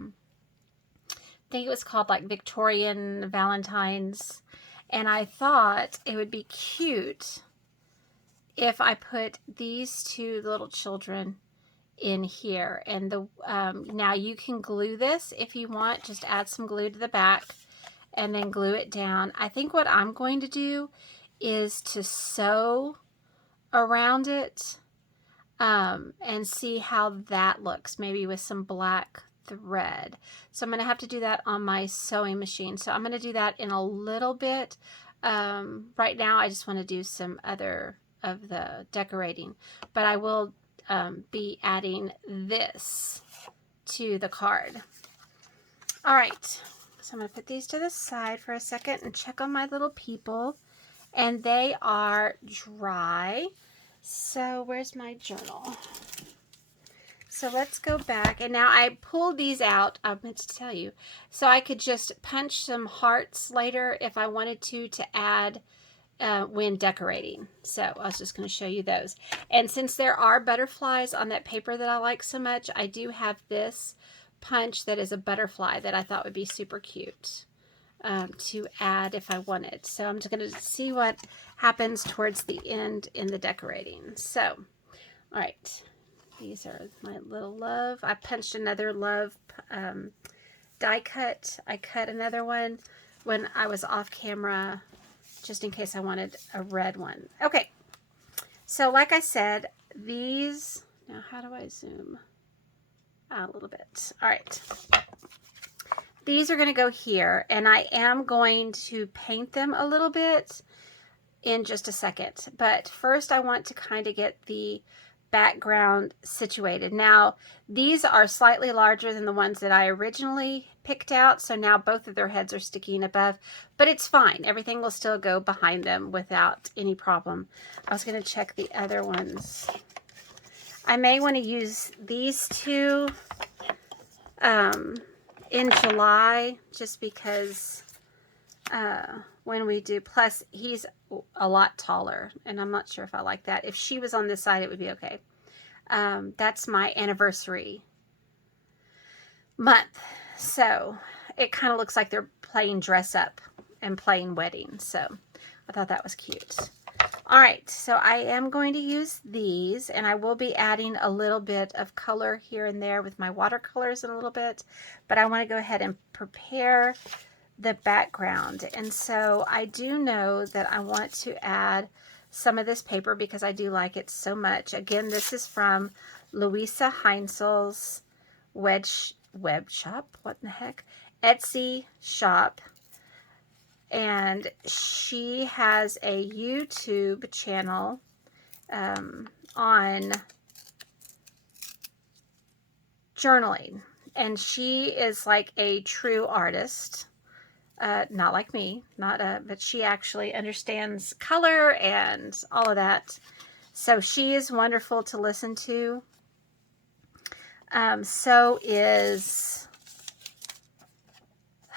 think it was called like Victorian Valentine's. And I thought it would be cute if I put these two little children in here. And now you can glue this if you want. Just add some glue to the back and then glue it down. I think what I'm going to do is to sew around it and see how that looks, maybe with some black thread. So I'm going to have to do that on my sewing machine. So I'm going to do that in a little bit. Right now I just want to do some other of the decorating, but I will be adding this to the card. All right, so I'm going to put these to the side for a second and check on my little people, and they are dry. So where's my journal? So let's go back, and now I pulled these out. I meant to tell you, so I could just punch some hearts later if I wanted to add when decorating. So I was just going to show you those. And since there are butterflies on that paper that I like so much, I do have this punch that is a butterfly that I thought would be super cute to add if I wanted. So I'm just going to see what happens towards the end in the decorating. So, all right, these are my little love. I punched another love die cut. I cut another one when I was off camera, just in case I wanted a red one. Okay, so like I said, these, now how do I zoom out a little bit? All right, these are going to go here, and I am going to paint them a little bit in just a second. But first I want to kind of get the background situated. Now, these are slightly larger than the ones that I originally picked out, so now both of their heads are sticking above, but it's fine. Everything will still go behind them without any problem. I was going to check the other ones. I may want to use these two in July, just because when we do, plus he's a lot taller, and I'm not sure if I like that. If she was on this side, it would be okay. That's my anniversary month, so it kind of looks like they're playing dress up and playing wedding, so I thought that was cute. All right, so I am going to use these, and I will be adding a little bit of color here and there with my watercolors in a little bit, but I want to go ahead and prepare the background. And so I do know that I want to add some of this paper because I do like it so much. Again, this is from Louisa Heinzel's web shop. What in the heck? Etsy shop. And she has a YouTube channel on journaling. And she is like a true artist. Not like me, but she actually understands color and all of that. So she is wonderful to listen to. So is,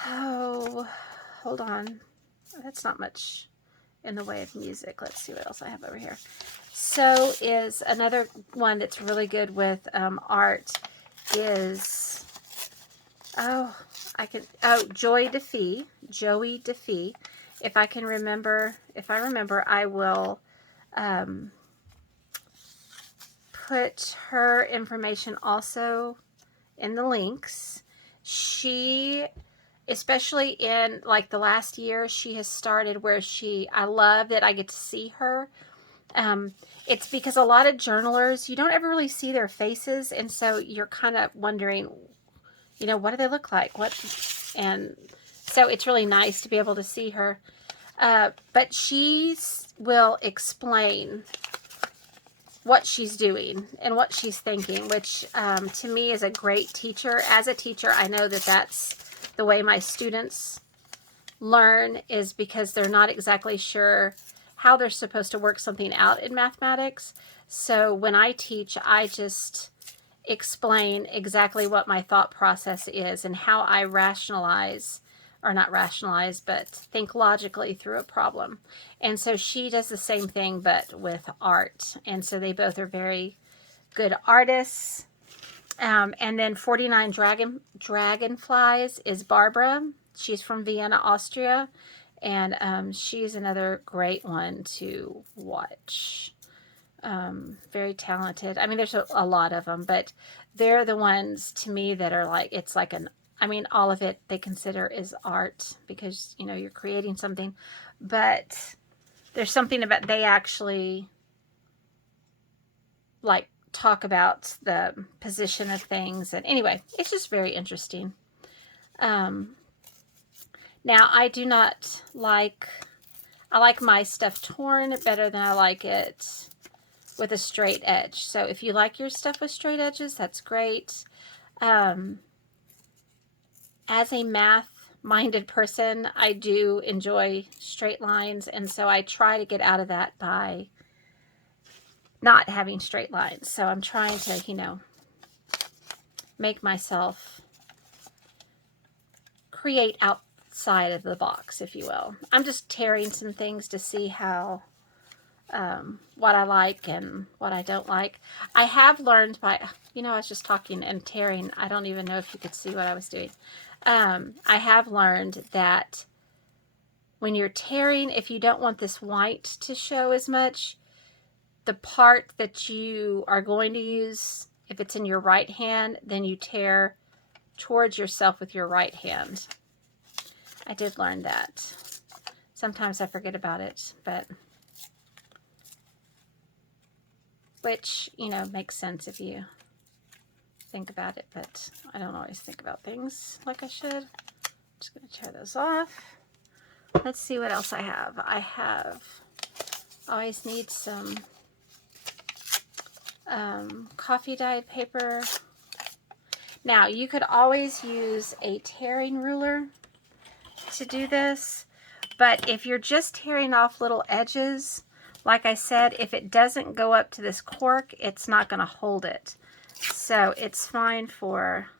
oh, hold on. That's not much in the way of music. Let's see what else I have over here. So is another one that's really good with art is, Joey DeFee. If I remember, I will put her information also in the links. She, especially in like the last year, she has started where I love that I get to see her. It's because a lot of journalers, you don't ever really see their faces, and so you're kind of wondering, you know, what do they look like? And so it's really nice to be able to see her. But she will explain what she's doing and what she's thinking, which to me is a great teacher. As a teacher, I know that that's the way my students learn, is because they're not exactly sure how they're supposed to work something out in mathematics. So when I teach, I just explain exactly what my thought process is and how I rationalize, or not rationalize, but think logically through a problem. And so she does the same thing, but with art. And so they both are very good artists. And then 49 Dragonflies is Barbara. She's from Vienna, Austria. And she's another great one to watch. Very talented. I mean, there's a lot of them, but they're the ones to me that are like, it's like all of it they consider is art, because, you know, you're creating something, but there's something about, they actually like talk about the position of things. And anyway, it's just very interesting. Now I do not like, I like my stuff torn better than I like it with a straight edge. So if you like your stuff with straight edges, that's great. As a math-minded person, I do enjoy straight lines, and so I try to get out of that by not having straight lines. So I'm trying to, you know, make myself create outside of the box, if you will. I'm just tearing some things to see how what I like and what I don't like. I have learned by, you know, I was just talking and tearing. I don't even know if you could see what I was doing. I have learned that when you're tearing, if you don't want this white to show as much, the part that you are going to use, if it's in your right hand, then you tear towards yourself with your right hand. I did learn that. Sometimes I forget about it, but which, you know, makes sense if you think about it, but I don't always think about things like I should. I'm just going to tear those off. Let's see what else I have. I always need some coffee dyed paper. Now, you could always use a tearing ruler to do this, but if you're just tearing off little edges, like I said, if it doesn't go up to this cork, it's not going to hold it. So it's fine for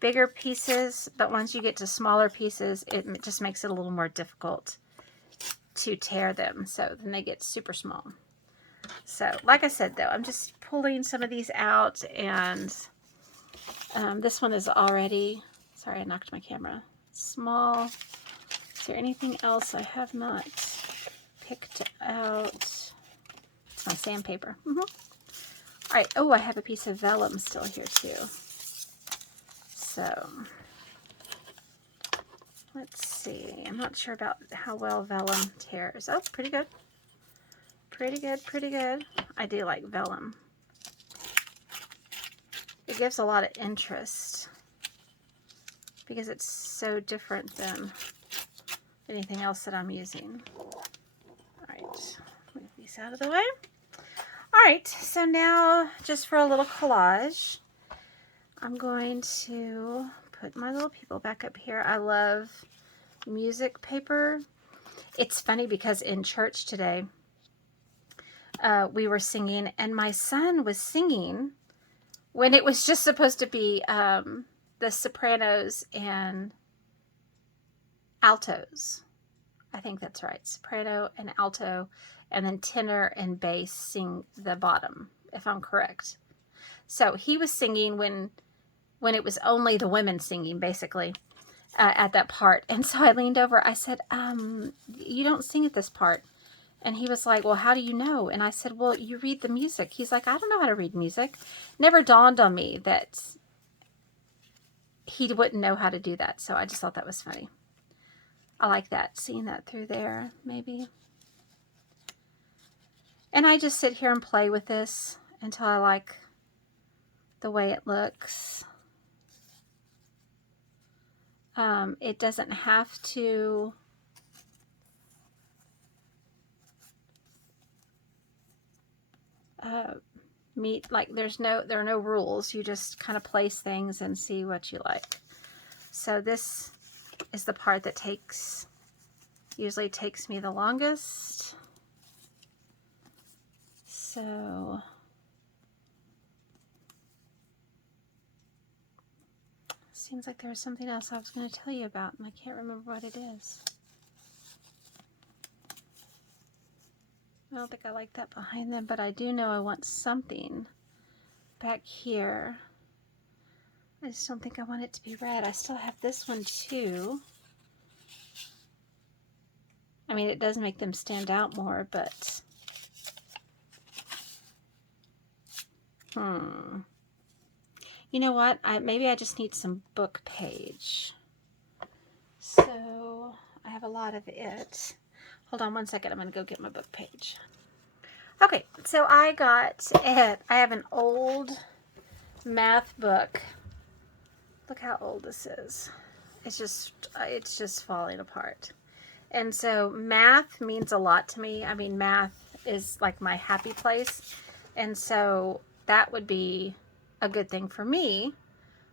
bigger pieces, but once you get to smaller pieces, it just makes it a little more difficult to tear them. So then they get super small. So like I said, though, I'm just pulling some of these out, and this one is already, sorry, I knocked my camera, small. Is there anything else I have not picked out? It's my sandpaper. All right. Oh, I have a piece of vellum still here too. So let's see. I'm not sure about how well vellum tears. Oh, pretty good. Pretty good, pretty good. I do like vellum. It gives a lot of interest because it's so different than anything else that I'm using. All right, move these out of the way. All right, so now just for a little collage, I'm going to put my little people back up here. I love music paper. It's funny because in church today, we were singing, and my son was singing when it was just supposed to be the sopranos and altos. I think that's right. Soprano and alto, and then tenor and bass sing the bottom, if I'm correct. So he was singing when it was only the women singing, basically, at that part. And so I leaned over. I said, you don't sing at this part. And he was like, well, how do you know? And I said, well, you read the music. He's like, I don't know how to read music. Never dawned on me that he wouldn't know how to do that. So I just thought that was funny. I like that, seeing that through there, maybe. And I just sit here and play with this until I like the way it looks. It doesn't have to meet, like there are no rules. You just kind of place things and see what you like. So this is the part that usually takes me the longest. So seems like there was something else I was going to tell you about, and I can't remember what it is. I don't think I like that behind them, but I do know I want something back here. I just don't think I want it to be red. I still have this one too. I mean, it does make them stand out more, but you know what? Maybe I just need some book page. So I have a lot of it. Hold on one second. I'm going to go get my book page. Okay, so I have an old math book. Look how old this is. It's just falling apart. And so math means a lot to me. I mean, math is like my happy place. And so that would be a good thing for me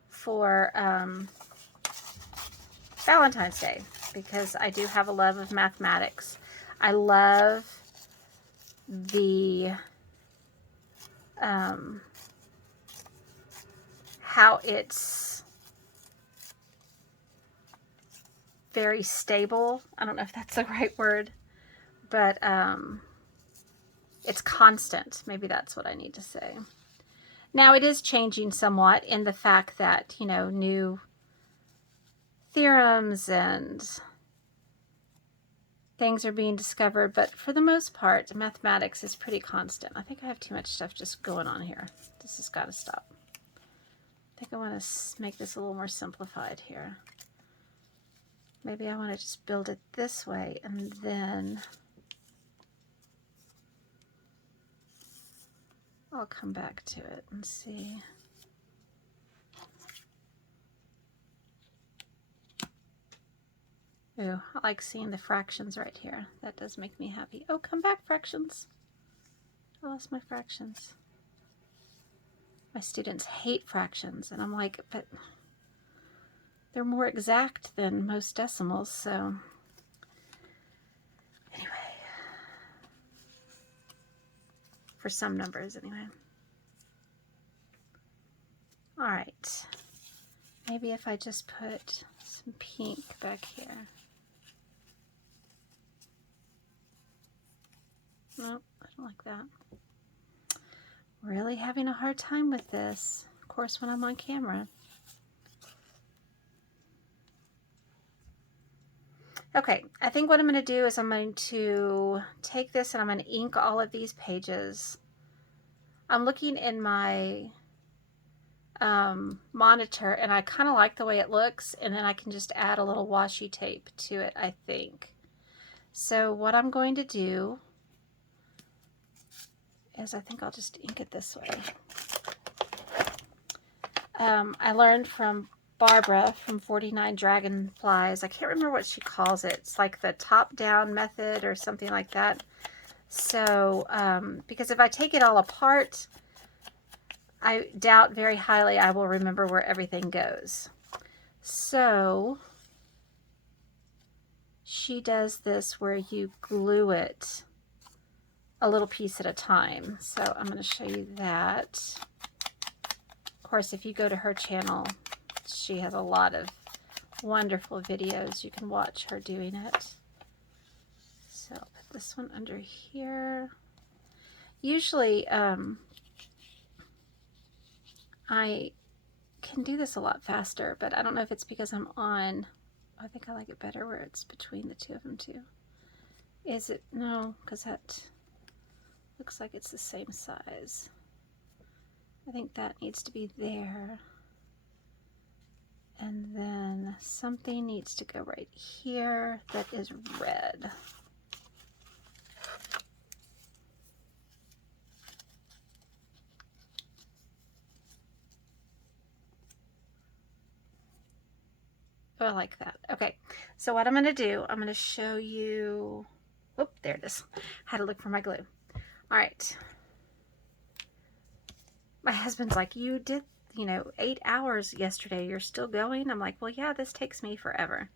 for Valentine's Day, because I do have a love of mathematics. I love the how it's very stable. I don't know if that's the right word, but it's constant. Maybe that's what I need to say. Now it is changing somewhat in the fact that, you know, new theorems and things are being discovered, but for the most part, mathematics is pretty constant. I think I have too much stuff just going on here. This has got to stop. I think I want to make this a little more simplified here. Maybe I want to just build it this way, and then I'll come back to it and see. Ooh, I like seeing the fractions right here. That does make me happy. Oh, come back, fractions. I lost my fractions. My students hate fractions, and I'm like, but they're more exact than most decimals, so anyway, for some numbers anyway. All right, maybe if I just put some pink back here. Nope, I don't like that. Really having a hard time with this, of course, when I'm on camera. Okay, I think what I'm going to do is I'm going to take this and I'm going to ink all of these pages. I'm looking in my monitor and I kind of like the way it looks, and then I can just add a little washi tape to it, I think. So what I'm going to do is I think I'll just ink it this way. I learned from Barbara from 49 Dragonflies. I can't remember what she calls it. It's like the top-down method or something like that. So, because if I take it all apart, I doubt very highly I will remember where everything goes. So, she does this where you glue it a little piece at a time. So, I'm going to show you that. Of course, if you go to her channel, she has a lot of wonderful videos. You can watch her doing it. So, I'll put this one under here. Usually, I can do this a lot faster, but I don't know if it's because I'm on. I think I like it better where it's between the two of them too. Is it? No, because that looks like it's the same size. I think that needs to be there. And then something needs to go right here that is red. I like that. Okay, so what I'm going to do, I'm going to show you. Oh, there it is. Had to look for my glue. All right. My husband's like, you did, 8 hours yesterday. You're still going? I'm like, well, yeah, this takes me forever.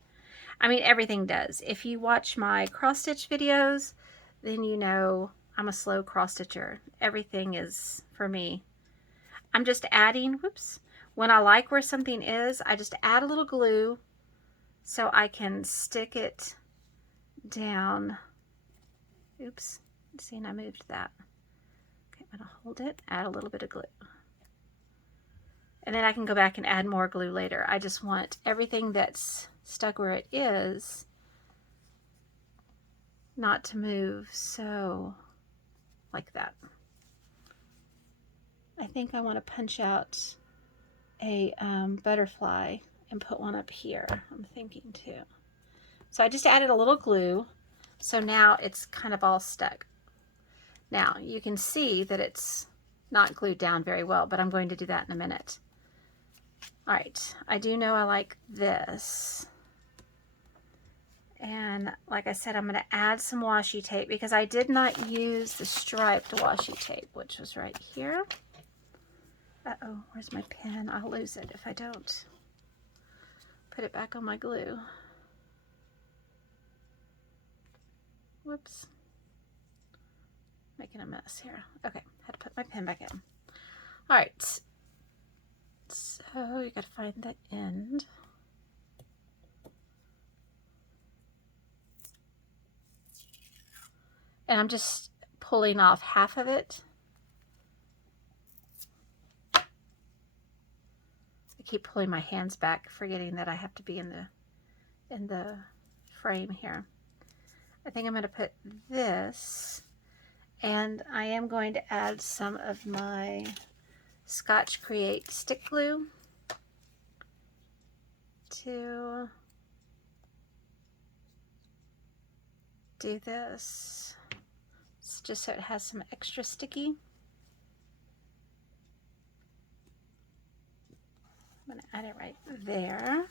I mean, everything does. If you watch my cross stitch videos, then you know I'm a slow cross stitcher. Everything is, for me, I'm just adding, whoops. When I like where something is, I just add a little glue so I can stick it down. Oops, see, and I moved that. Okay, I'm gonna hold it, add a little bit of glue. And then I can go back and add more glue later. I just want everything that's stuck where it is not to move, so like that. I think I want to punch out a butterfly and put one up here, I'm thinking too. So I just added a little glue, so now it's kind of all stuck. Now you can see that it's not glued down very well, but I'm going to do that in a minute. All right, I do know I like this. And like I said, I'm going to add some washi tape because I did not use the striped washi tape, which was right here. Uh-oh, where's my pen? I'll lose it if I don't put it back on my glue. Whoops. Making a mess here. Okay, had to put my pen back in. All right. So you got to find the end. And I'm just pulling off half of it. I keep pulling my hands back, forgetting that I have to be in the frame here. I think I'm going to put this, and I am going to add some of my Scotch Create stick glue to do this. It's just so it has some extra sticky. I'm going to add it right there.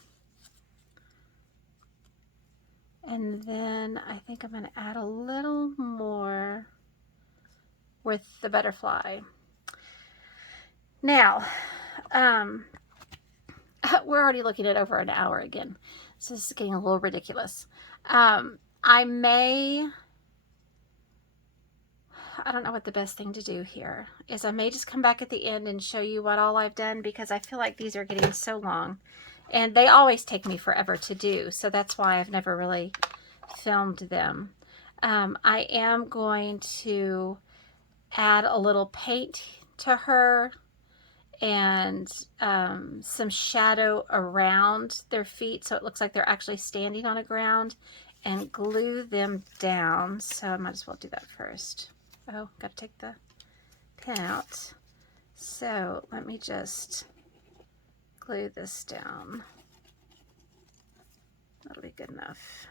And then I think I'm going to add a little more with the butterfly. Now, we're already looking at over an hour again, so this is getting a little ridiculous. I don't know what the best thing to do here is. I may just come back at the end and show you what all I've done, because I feel like these are getting so long and they always take me forever to do. So that's why I've never really filmed them. I am going to add a little paint to her and some shadow around their feet so it looks like they're actually standing on a ground, and glue them down. So I might as well do that first. Oh, got to take the pen out. So let me just glue this down. That'll be good enough.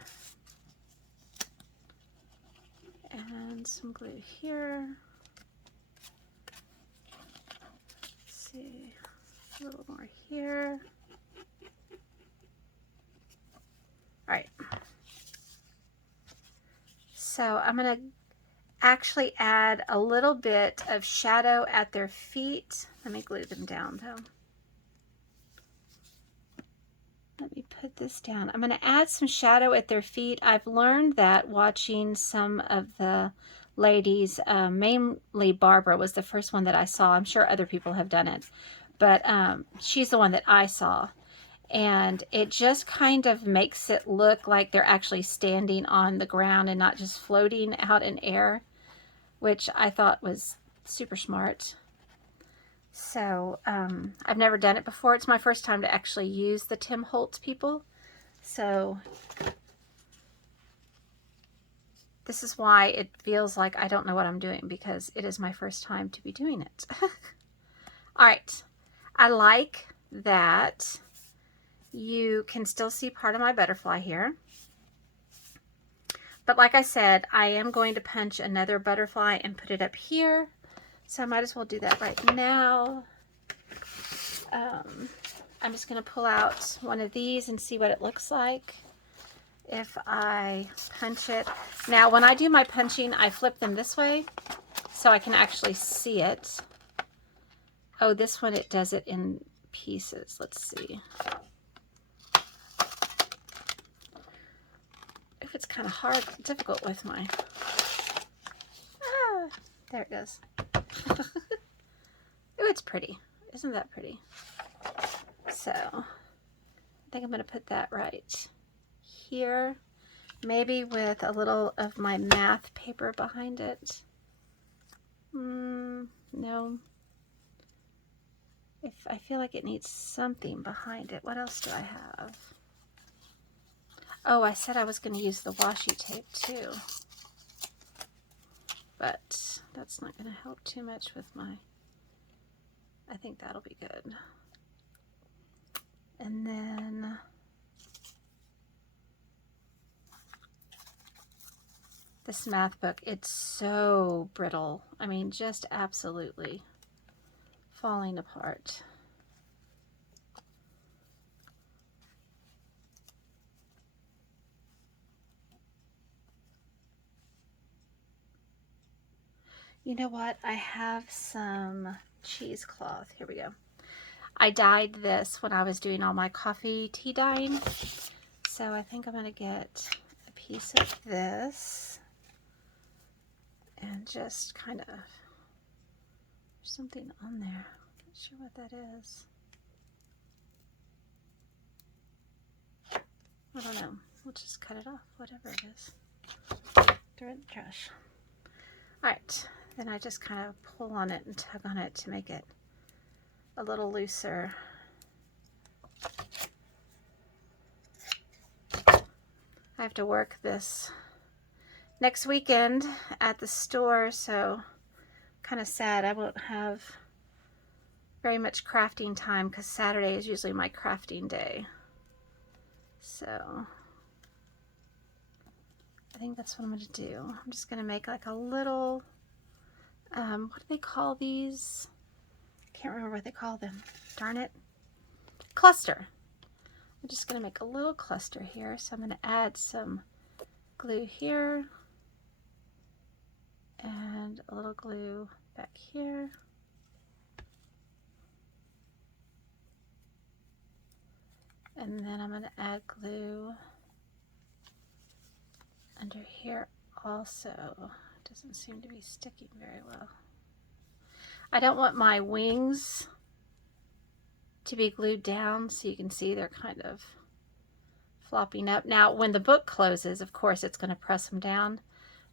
And some glue here. Let's see, a little more here. All right. So I'm going to actually add a little bit of shadow at their feet. Let me glue them down though. Let me put this down. I'm going to add some shadow at their feet. I've learned that watching some of the ladies, mainly Barbara was the first one that I saw. I'm sure other people have done it, but she's the one that I saw. And it just kind of makes it look like they're actually standing on the ground and not just floating out in air, which I thought was super smart. So I've never done it before. It's my first time to actually use the Tim Holtz people. So this is why it feels like I don't know what I'm doing, because it is my first time to be doing it. All right. I like that you can still see part of my butterfly here. But like I said, I am going to punch another butterfly and put it up here. So I might as well do that right now. I'm just going to pull out one of these and see what it looks like if I punch it. Now, when I do my punching, I flip them this way so I can actually see it. Oh, this one, it does it in pieces. Let's see. If it's kind of hard, difficult with my... there it goes. Ooh, it's pretty. Isn't that pretty? So, I think I'm going to put that right here. Maybe with a little of my math paper behind it. No. I feel like it needs something behind it. What else do I have? Oh, I said I was going to use the washi tape too. But that's not going to help too much with my... I think that'll be good. And then this math book, it's so brittle. I mean, just absolutely falling apart. You know what? I have some cheesecloth. Here we go. I dyed this when I was doing all my coffee tea dyeing. So I think I'm going to get a piece of this and just kind of, there's something on there. Not sure what that is. I don't know. We'll just cut it off, whatever it is. Throw it in the trash. All right. Then I just kind of pull on it and tug on it to make it a little looser. I have to work this next weekend at the store, so kind of sad I won't have very much crafting time, because Saturday is usually my crafting day. So I think that's what I'm going to do. I'm just going to make like a little, what do they call these? Can't remember what they call them. Darn it. Cluster. I'm just going to make a little cluster here. So I'm going to add some glue here and a little glue back here. And then I'm going to add glue under here also. It doesn't seem to be sticking very well. I don't want my wings to be glued down, so you can see they're kind of flopping up. Now, when the book closes, of course, it's going to press them down,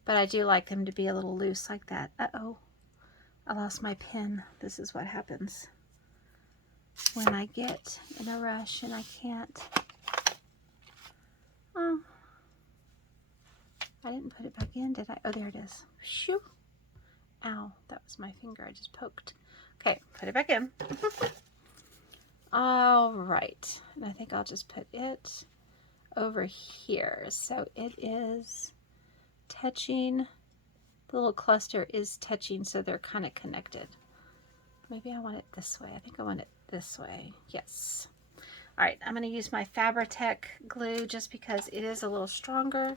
but I do like them to be a little loose like that. Uh-oh, I lost my pen. This is what happens when I get in a rush and I can't. Oh, I didn't put it back in, did I? Oh, there it is. Shoo. Ow, that was my finger I just poked. Okay, put it back in. All right, and I think I'll just put it over here. So it is touching, the little cluster is touching, so they're kind of connected. Maybe I want it this way. I think I want it this way. Yes. All right, I'm going to use my Fabri-Tac glue just because it is a little stronger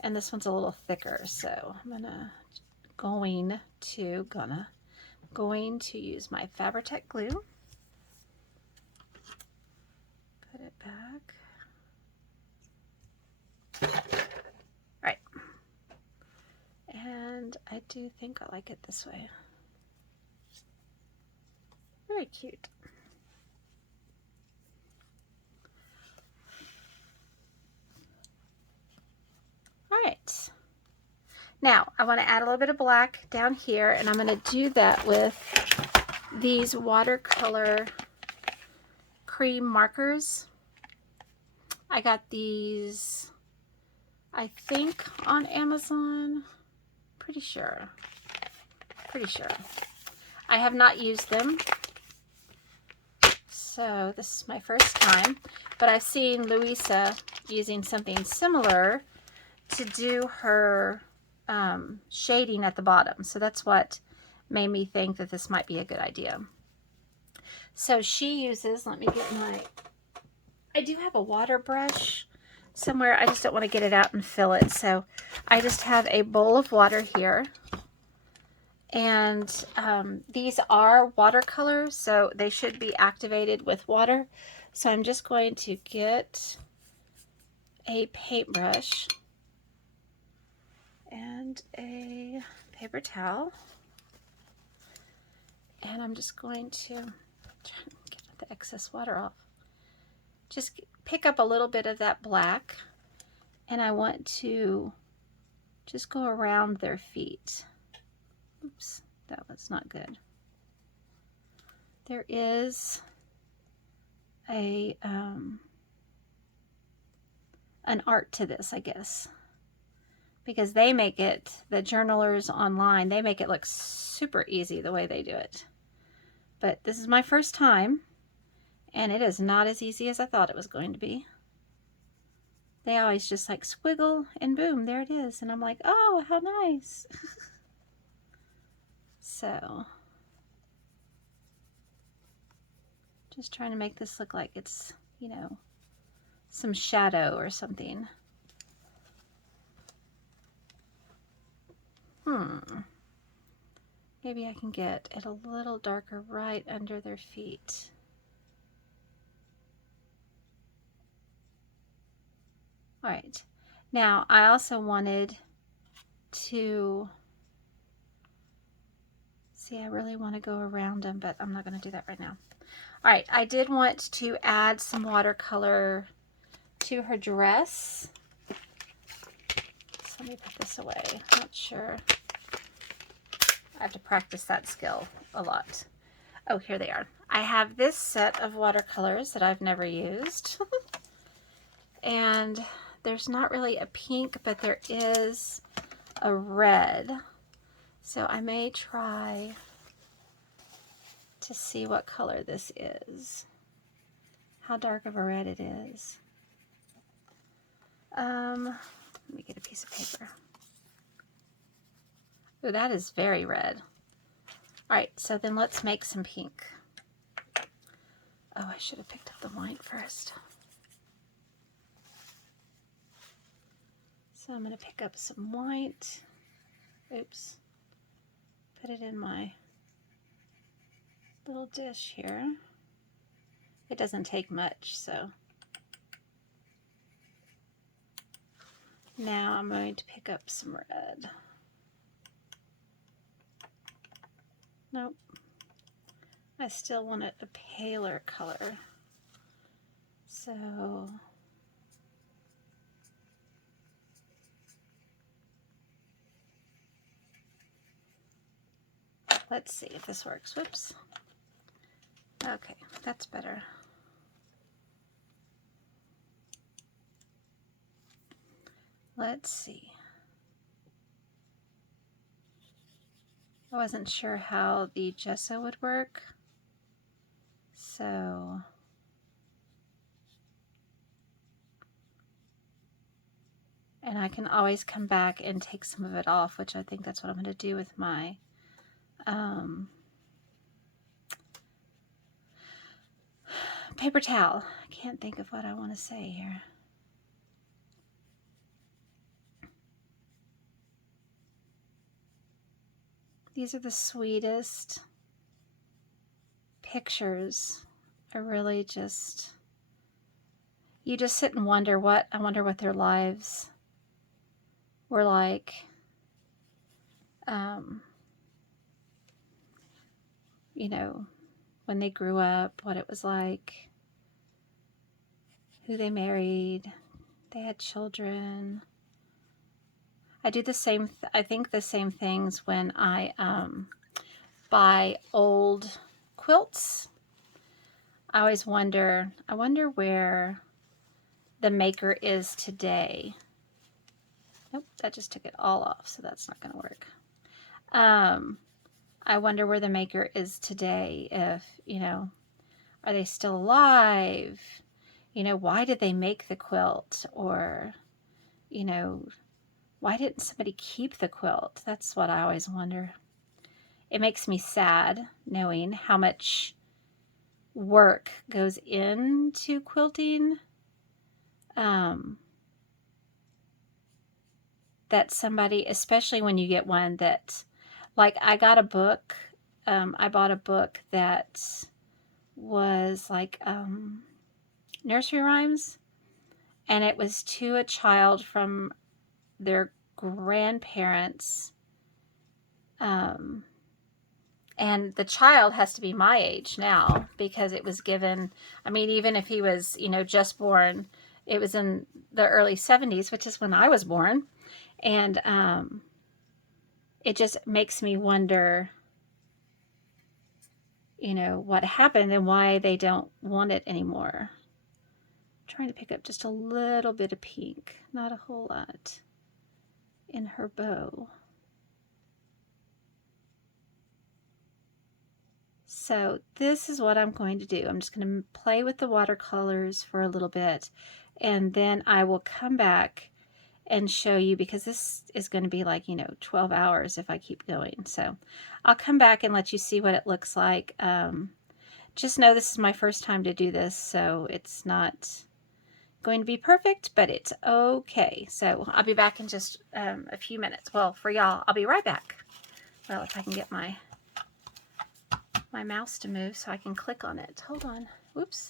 and this one's a little thicker. So I'm going to use my Fabri-Tac glue. Put it back. All right. And I do think I like it this way. Very cute. All right. Now I want to add a little bit of black down here, and I'm going to do that with these watercolor cream markers. I got these, I think, on Amazon. Pretty sure. I have not used them, so this is my first time, but I've seen Louisa using something similar to do her shading at the bottom, so that's what made me think that this might be a good idea. So she uses, let me get my, I do have a water brush somewhere, I just don't want to get it out and fill it, so I just have a bowl of water here. And these are watercolors, so they should be activated with water. So I'm just going to get a paintbrush and a paper towel. And I'm just going to try to get the excess water off. Just pick up a little bit of that black, and I want to just go around their feet. Oops, that was not good. There is a an art to this, I guess, because they make it, the journalers online, they make it look super easy the way they do it. But this is my first time, and it is not as easy as I thought it was going to be. They always just like squiggle and boom, there it is. And I'm like, oh, how nice. So, just trying to make this look like it's, you know, some shadow or something. Maybe I can get it a little darker right under their feet. All right. Now, I also wanted to, see, I really want to go around them, but I'm not going to do that right now. All right, I did want to add some watercolor to her dress. So let me put this away. Not sure. I have to practice that skill a lot. Oh, here they are. I have this set of watercolors that I've never used. And there's not really a pink, but there is a red. So I may try to see what color this is. How dark of a red it is. Let me get a piece of paper. Oh, that is very red. All right, so then let's make some pink. Oh, I should have picked up the white first. So I'm going to pick up some white. Oops. Put it in my little dish here. It doesn't take much, so. Now I'm going to pick up some red. Nope. I still want it a paler color. So let's see if this works. Whoops. Okay, that's better. Let's see. I wasn't sure how the gesso would work, so and I can always come back and take some of it off, which I think that's what I'm going to do with my paper towel. I can't think of what I want to say here. These are the sweetest pictures. I really just, you just sit and wonder I wonder what their lives were like. You know, when they grew up, what it was like, who they married, they had children. I do the same, I think the same things when I buy old quilts. I always wonder, I wonder where the maker is today. Nope, that just took it all off, so that's not going to work. I wonder where the maker is today, if, you know, are they still alive? You know, why did they make the quilt? Or, you know, why didn't somebody keep the quilt? That's what I always wonder. It makes me sad knowing how much work goes into quilting. That somebody, especially when you get one that, like I got a book, I bought a book that was like nursery rhymes, and it was to a child from their grandparents, and the child has to be my age now because it was given, I mean, even if he was, you know, just born, it was in the early 70s, which is when I was born. And it just makes me wonder, you know, what happened and why they don't want it anymore. I'm trying to pick up just a little bit of pink, not a whole lot, in her bow. So this is what I'm going to do. I'm just going to play with the watercolors for a little bit, and then I will come back and show you, because this is going to be like, you know, 12 hours if I keep going. So I'll come back and let you see what it looks like. Just know this is my first time to do this, so it's not going to be perfect, but it's okay. So I'll be back in just a few minutes. Well, for y'all, I'll be right back. Well, if I can get my mouse to move so I can click on it. Hold on. Whoops.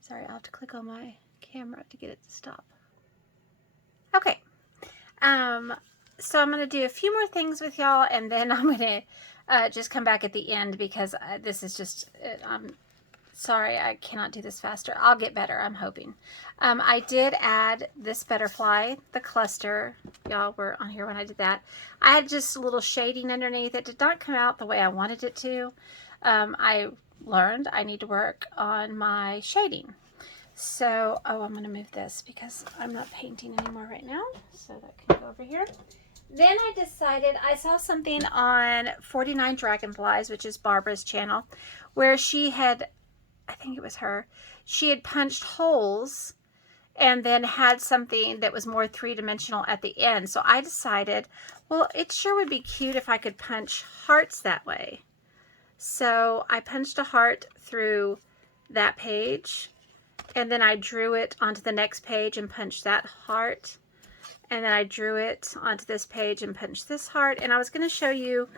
Sorry, I'll have to click on my camera to get it to stop. Okay. So I'm going to do a few more things with y'all, and then I'm going to just come back at the end, because this is just, I'm sorry, I cannot do this faster. I'll get better, I'm hoping. I did add this butterfly, the cluster. Y'all were on here when I did that. I had just a little shading underneath. It did not come out the way I wanted it to. I learned I need to work on my shading. So, oh, I'm going to move this because I'm not painting anymore right now. So that can go over here. Then I decided, I saw something on 49 Dragonflies, which is Barbara's channel, where she had, I think it was her, she had punched holes and then had something that was more three-dimensional at the end. So I decided, well, it sure would be cute if I could punch hearts that way. So I punched a heart through that page, and then I drew it onto the next page and punched that heart. And then I drew it onto this page and punched this heart. And I was going to show you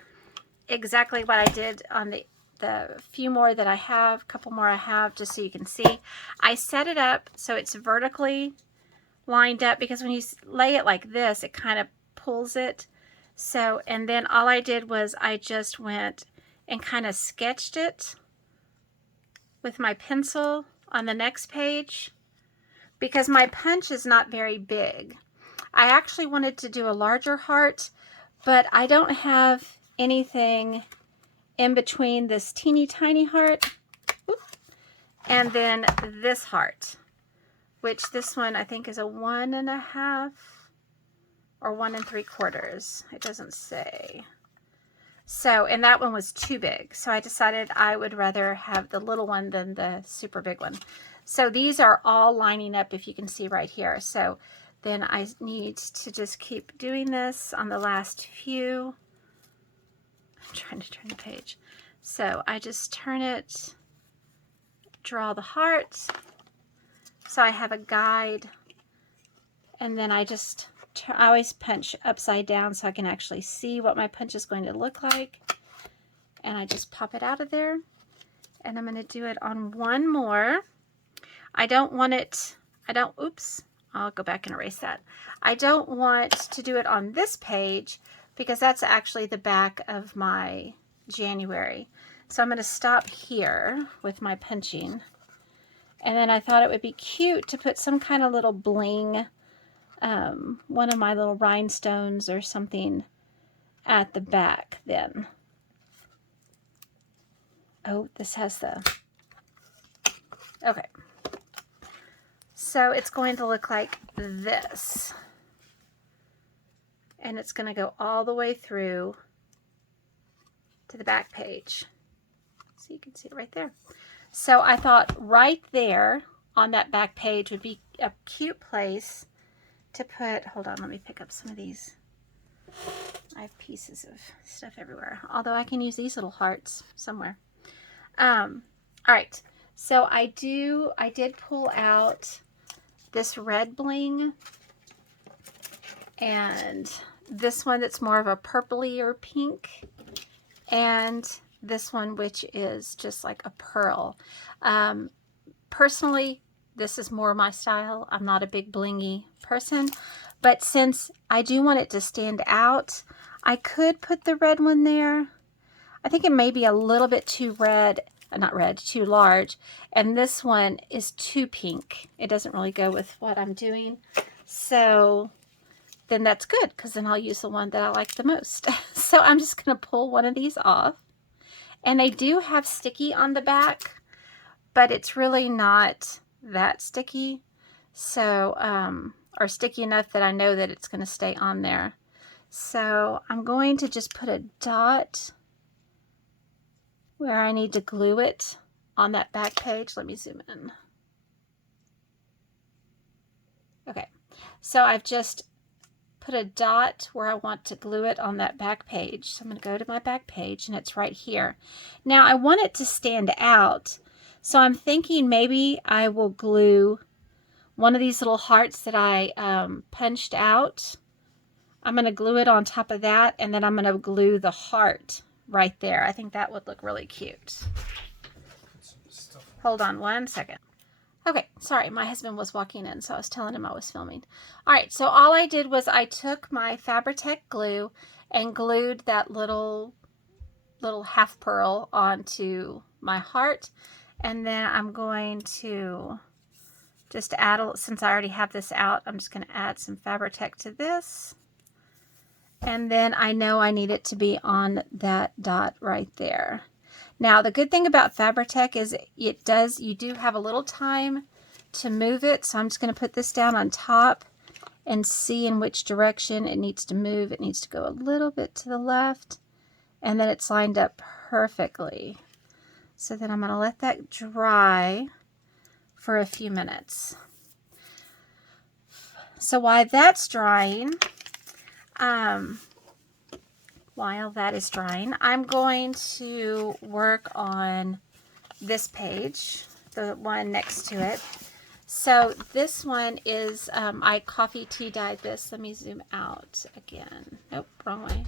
exactly what I did on the the few more that I have, a couple more I have, just so you can see. I set it up so it's vertically lined up, because when you lay it like this, it kind of pulls it. So, and then all I did was I just went and kind of sketched it with my pencil on the next page, because my punch is not very big. I actually wanted to do a larger heart, but I don't have anything in between this teeny tiny heart and then this heart, which this one I think is a 1.5 or 1 3/4. It doesn't say. So, and that one was too big. So I decided I would rather have the little one than the super big one. So these are all lining up, if you can see right here. So then I need to just keep doing this on the last few. I'm trying to turn the page. So I just turn it, draw the heart. So I have a guide, and then I always punch upside down so I can actually see what my punch is going to look like. And I just pop it out of there. And I'm going to do it on one more. I don't want it, oops, I'll go back and erase that. I don't want to do it on this page, because that's actually the back of my January. So I'm going to stop here with my punching. And then I thought it would be cute to put some kind of little bling, one of my little rhinestones or something at the back then. Oh, this has the, okay. So it's going to look like this. And it's going to go all the way through to the back page. So you can see it right there. So I thought right there on that back page would be a cute place to put, hold on, let me pick up some of these. I have pieces of stuff everywhere, although I can use these little hearts somewhere. All right, so I did pull out this red bling, and this one that's more of a purpley or pink, and this one which is just like a pearl. Personally, this is more my style. I'm not a big blingy person, but since I do want it to stand out, I could put the red one there. I think it may be a little bit too red, not red, too large, and this one is too pink. It doesn't really go with what I'm doing, so then that's good, because then I'll use the one that I like the most. So I'm just going to pull one of these off, and they do have sticky on the back, but it's really not that sticky, so or sticky enough that I know that it's going to stay on there. So I'm going to just put a dot where I need to glue it on that back page. Let me zoom in. Okay, so I've just put a dot where I want to glue it on that back page. So I'm going to go to my back page, and it's right here. Now I want it to stand out, so I'm thinking maybe I will glue one of these little hearts that I punched out. I'm going to glue it on top of that, and then I'm going to glue the heart right there. I think that would look really cute. Hold on one second. Okay, sorry, my husband was walking in, so I was telling him I was filming. All right, so all I did was I took my Fabri-Tac glue and glued that little half pearl onto my heart, and then I'm going to just add, since I already have this out, I'm just going to add some Fabri-Tac to this, and then I know I need it to be on that dot right there. Now, the good thing about Fabri-Tac is you do have a little time to move it, so I'm just going to put this down on top and see in which direction it needs to move. It needs to go a little bit to the left, and then it's lined up perfectly. So then I'm going to let that dry for a few minutes. So while that's drying, while that is drying, I'm going to work on this page, the one next to it. So this one is, I coffee tea dyed this. Let me zoom out again. Nope, wrong way.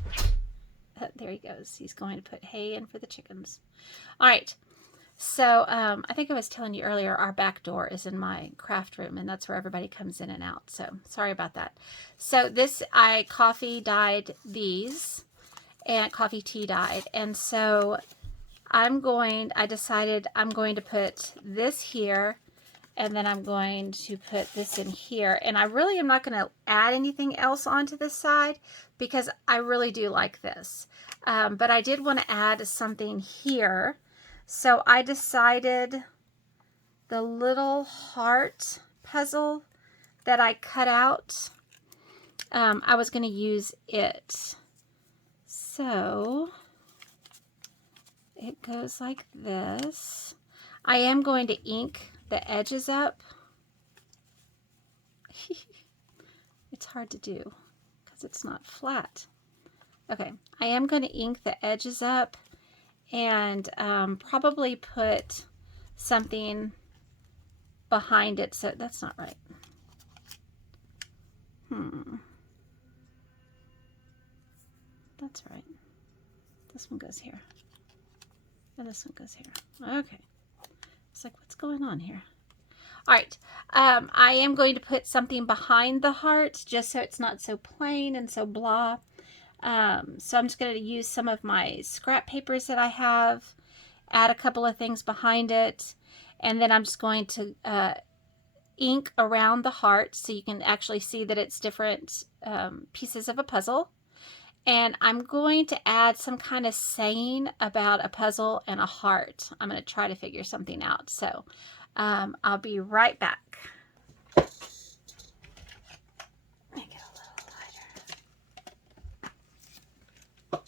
There he goes. He's going to put hay in for the chickens. All right. So I think I was telling you earlier, our back door is in my craft room, and that's where everybody comes in and out. So sorry about that. So this, I coffee dyed these, and coffee tea dyed. And so I decided I'm going to put this here, and then I'm going to put this in here. And I really am not going to add anything else onto this side because I really do like this. But I did want to add something here. So I decided the little heart puzzle that I cut out, I was going to use it. So it goes like this. I am going to ink the edges up. It's hard to do because it's not flat. Okay, I am going to ink the edges up and probably put something behind it. So that's not right. That's right. This one goes here. And this one goes here. Okay. It's like, what's going on here? All right. I am going to put something behind the heart just so it's not so plain and so blah. So I'm just going to use some of my scrap papers that I have, add a couple of things behind it, and then I'm just going to ink around the heart so you can actually see that it's different pieces of a puzzle. And I'm going to add some kind of saying about a puzzle and a heart. I'm going to try to figure something out. So I'll be right back. Make it a little lighter.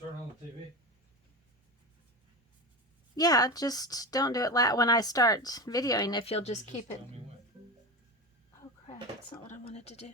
Turn on the TV. Yeah, just don't do it when I start videoing, if you'll just keep it. Oh crap, that's not what I wanted to do.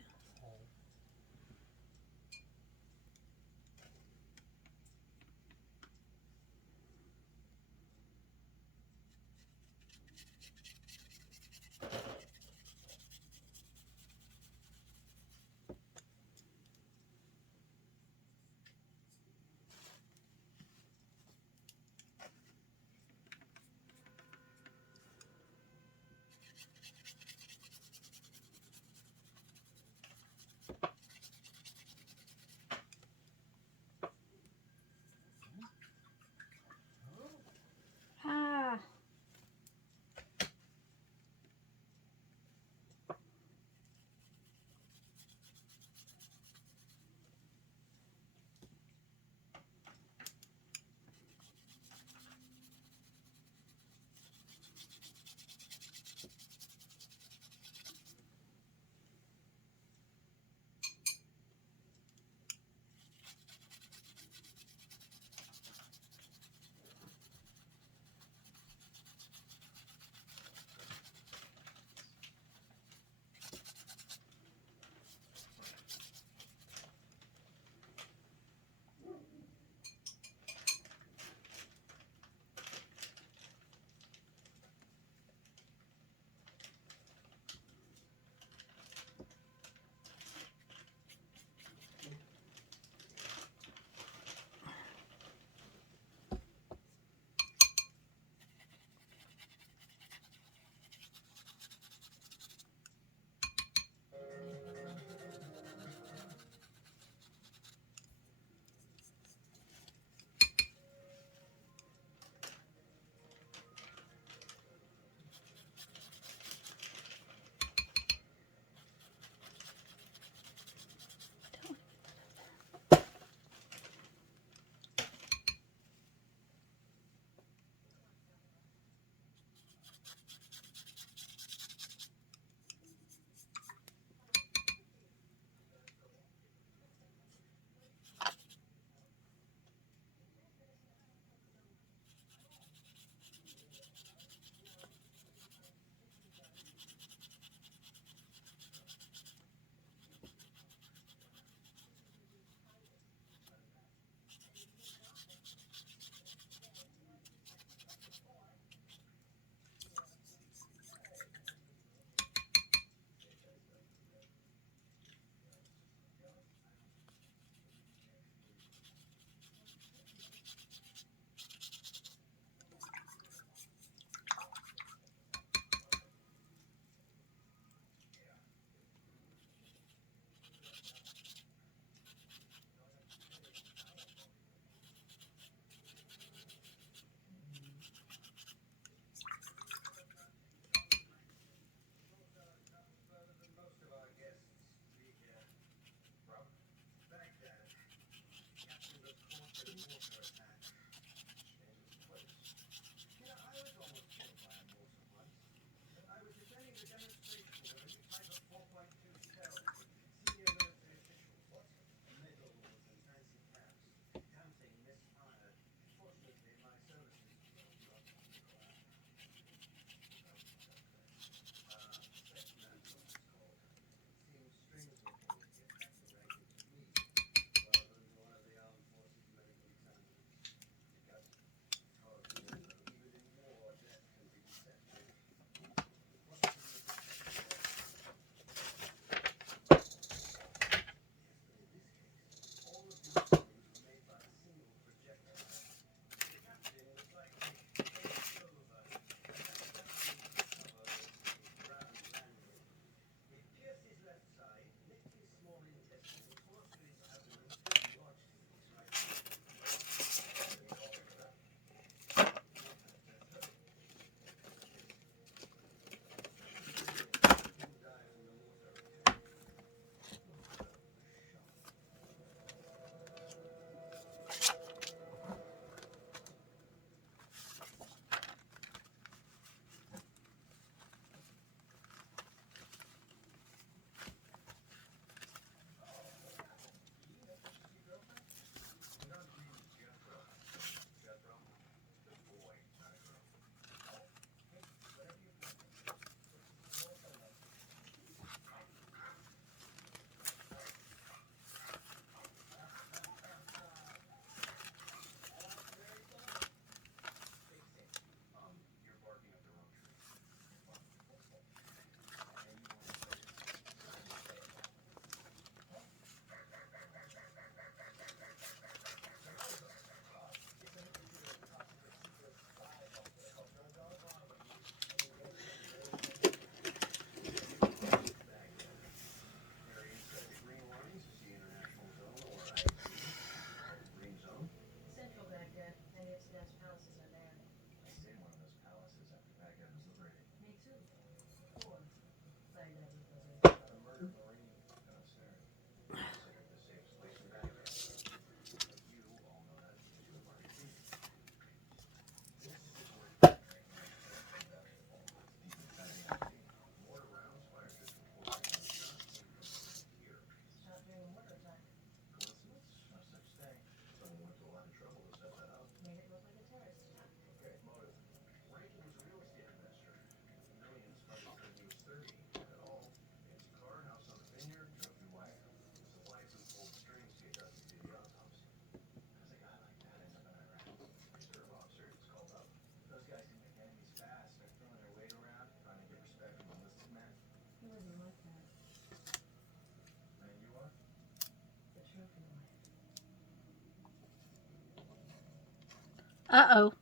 Uh-oh.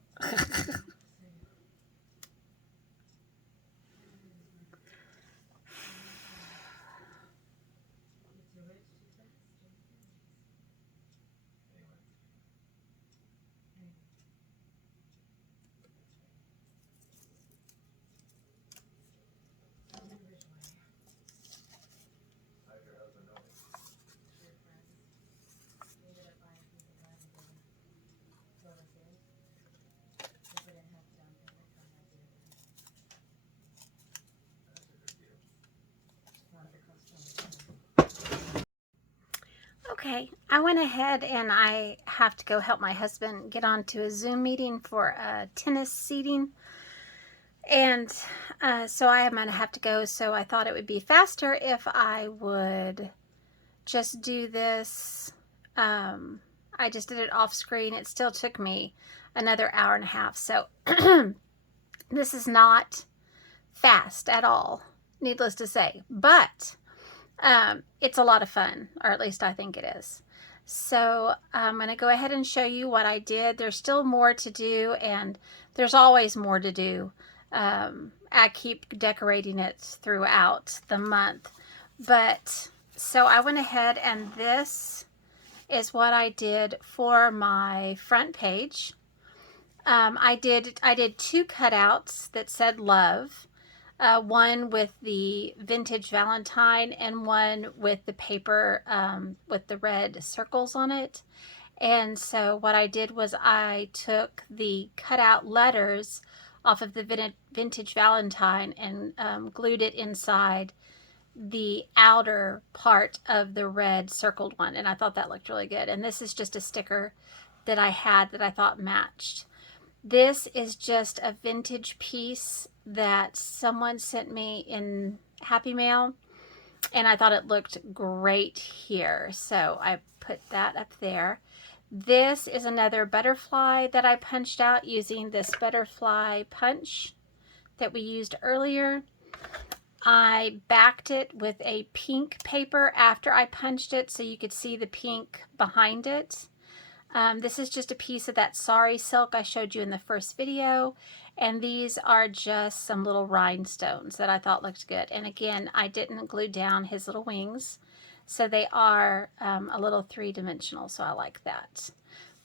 Okay, I went ahead and I have to go help my husband get onto a Zoom meeting for a tennis seating. And so I'm going to have to go. So I thought it would be faster if I would just do this. I just did it off screen. It still took me another hour and a half. So this is not fast at all, needless to say. But it's a lot of fun, or at least I think it is. So I'm going to go ahead and show you what I did. There's still more to do, and there's always more to do. I keep decorating it throughout the month. But so I went ahead, and this is what I did for my front page. I did 2 cutouts that said love. One with the vintage Valentine and one with the paper with the red circles on it. And so what I did was I took the cutout letters off of the vintage Valentine and glued it inside the outer part of the red circled one. And I thought that looked really good. And this is just a sticker that I had that I thought matched. This is just a vintage piece that someone sent me in Happy Mail, and I thought it looked great here, so I put that up there. This is another butterfly that I punched out using this butterfly punch that we used earlier. I backed it with a pink paper after I punched it so you could see the pink behind it. This is just a piece of that sari silk I showed you in the first video, and these are just some little rhinestones that I thought looked good. And again, I didn't glue down his little wings, so they are a little 3-dimensional, so I like that.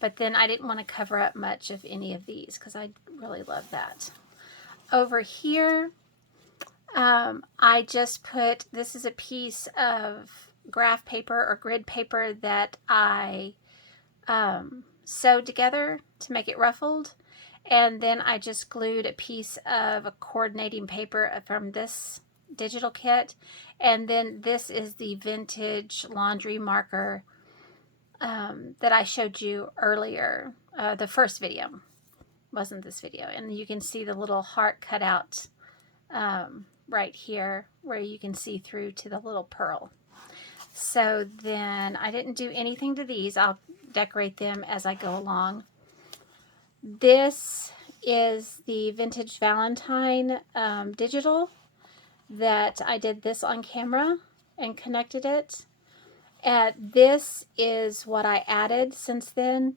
But then I didn't want to cover up much of any of these because I really love that. Over here, I just put, this is a piece of graph paper or grid paper that I sewed together to make it ruffled, and then I just glued a piece of a coordinating paper from this digital kit, and then this is the vintage laundry marker that I showed you earlier. The first video wasn't this video, and you can see the little heart cut out right here where you can see through to the little pearl. So then I didn't do anything to these. I'll decorate them as I go along. This is the vintage Valentine digital that I did this on camera and connected it. This is what I added since then.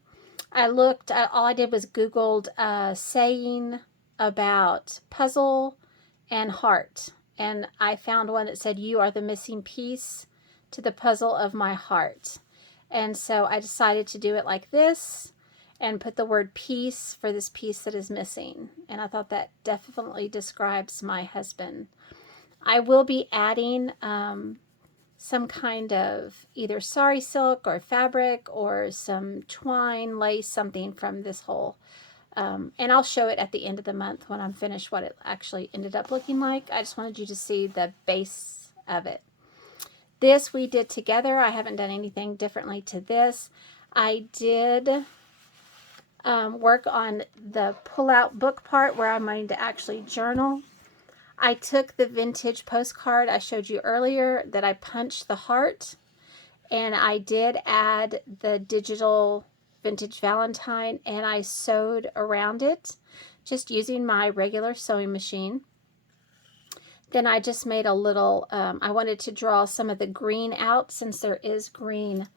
I looked at, all I did was Googled saying about puzzle and heart, and I found one that said, "You are the missing piece to the puzzle of my heart." And so I decided to do it like this and put the word peace for this piece that is missing. And I thought that definitely describes my husband. I will be adding some kind of either sari silk or fabric or some twine, lace, something from this whole. And I'll show it at the end of the month when I'm finished what it actually ended up looking like. I just wanted you to see the base of it. This we did together. I haven't done anything differently to this. I did work on the pull-out book part where I'm going to actually journal. I took the vintage postcard I showed you earlier that I punched the heart, and I did add the digital vintage Valentine, and I sewed around it just using my regular sewing machine. Then I just made a little, I wanted to draw some of the green out since there is green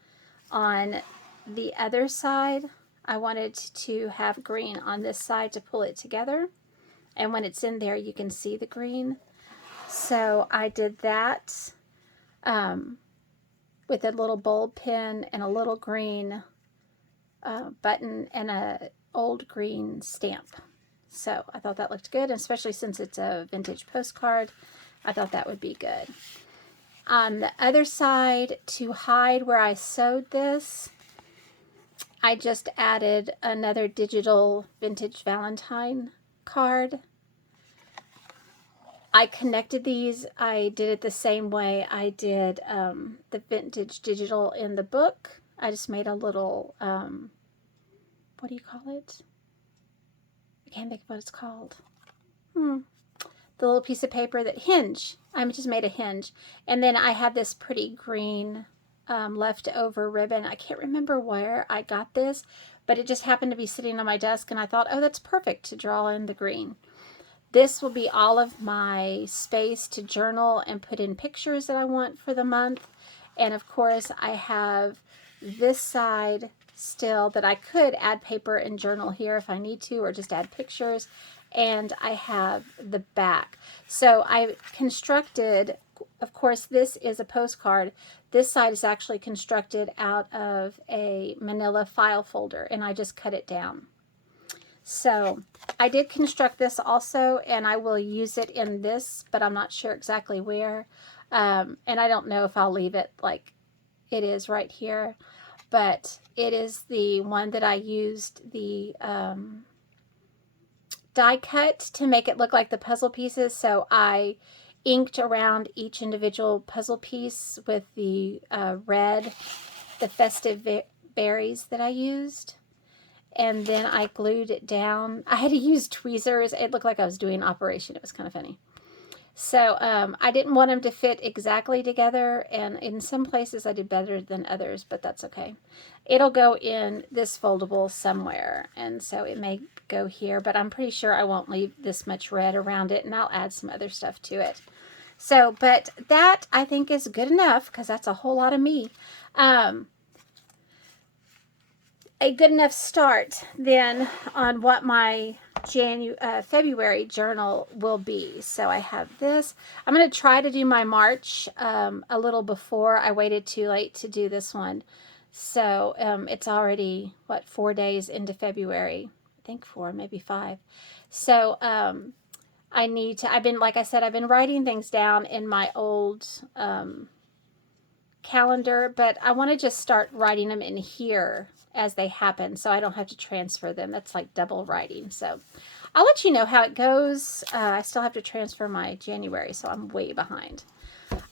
on the other side I wanted to have green on this side to pull it together. And when it's in there, you can see the green. So I did that with a little bulb pin and a little green button and a old green stamp. So I thought that looked good, especially since it's a vintage postcard. I thought that would be good. On the other side, to hide where I sewed this, I just added another digital vintage Valentine card. I connected these. I did it the same way I did the vintage digital in the book. I just made a little, what do you call it? I can't think of what it's called. The little piece of paper that hinge. I just made a hinge. And then I had this pretty green leftover ribbon. I can't remember where I got this, but it just happened to be sitting on my desk, and I thought, oh, that's perfect to draw in the green. This will be all of my space to journal and put in pictures that I want for the month. And of course, I have this side still that I could add paper and journal here if I need to, or just add pictures. And I have the back. So I constructed, of course, this is a postcard. This side is actually constructed out of a manila file folder, and I just cut it down. So I did construct this also, and I will use it in this, but I'm not sure exactly where. And I don't know if I'll leave it like it is right here, but it is the one that I used the die cut to make it look like the puzzle pieces. So I inked around each individual puzzle piece with the red, the festive berries that I used. And then I glued it down. I had to use tweezers. It looked like I was doing an operation. It was kind of funny. So I didn't want them to fit exactly together. And in some places I did better than others, but that's okay. It'll go in this foldable somewhere. And so it may go here, but I'm pretty sure I won't leave this much red around it. And I'll add some other stuff to it. So, but that I think is good enough because that's a whole lot of me. A good enough start then on what my February journal will be. So I have this. I'm going to try to do my March a little before. I waited too late to do this one. So it's already, what, 4 days into February. I think 4, maybe 5. So I need to, like I said, I've been writing things down in my old calendar, but I want to just start writing them in here as they happen so I don't have to transfer them. That's like double writing. So I'll let you know how it goes. I still have to transfer my January, so I'm way behind.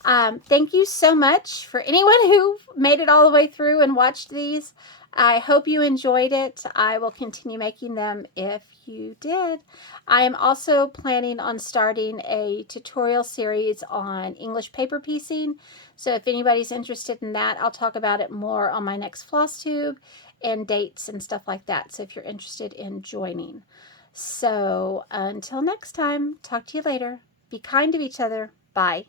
Thank you so much for anyone who made it all the way through and watched these. I hope you enjoyed it. I will continue making them if you did. I am also planning on starting a tutorial series on English paper piecing. So if anybody's interested in that, I'll talk about it more on my next floss tube and dates and stuff like that. So if you're interested in joining. So until next time, talk to you later. Be kind to each other. Bye.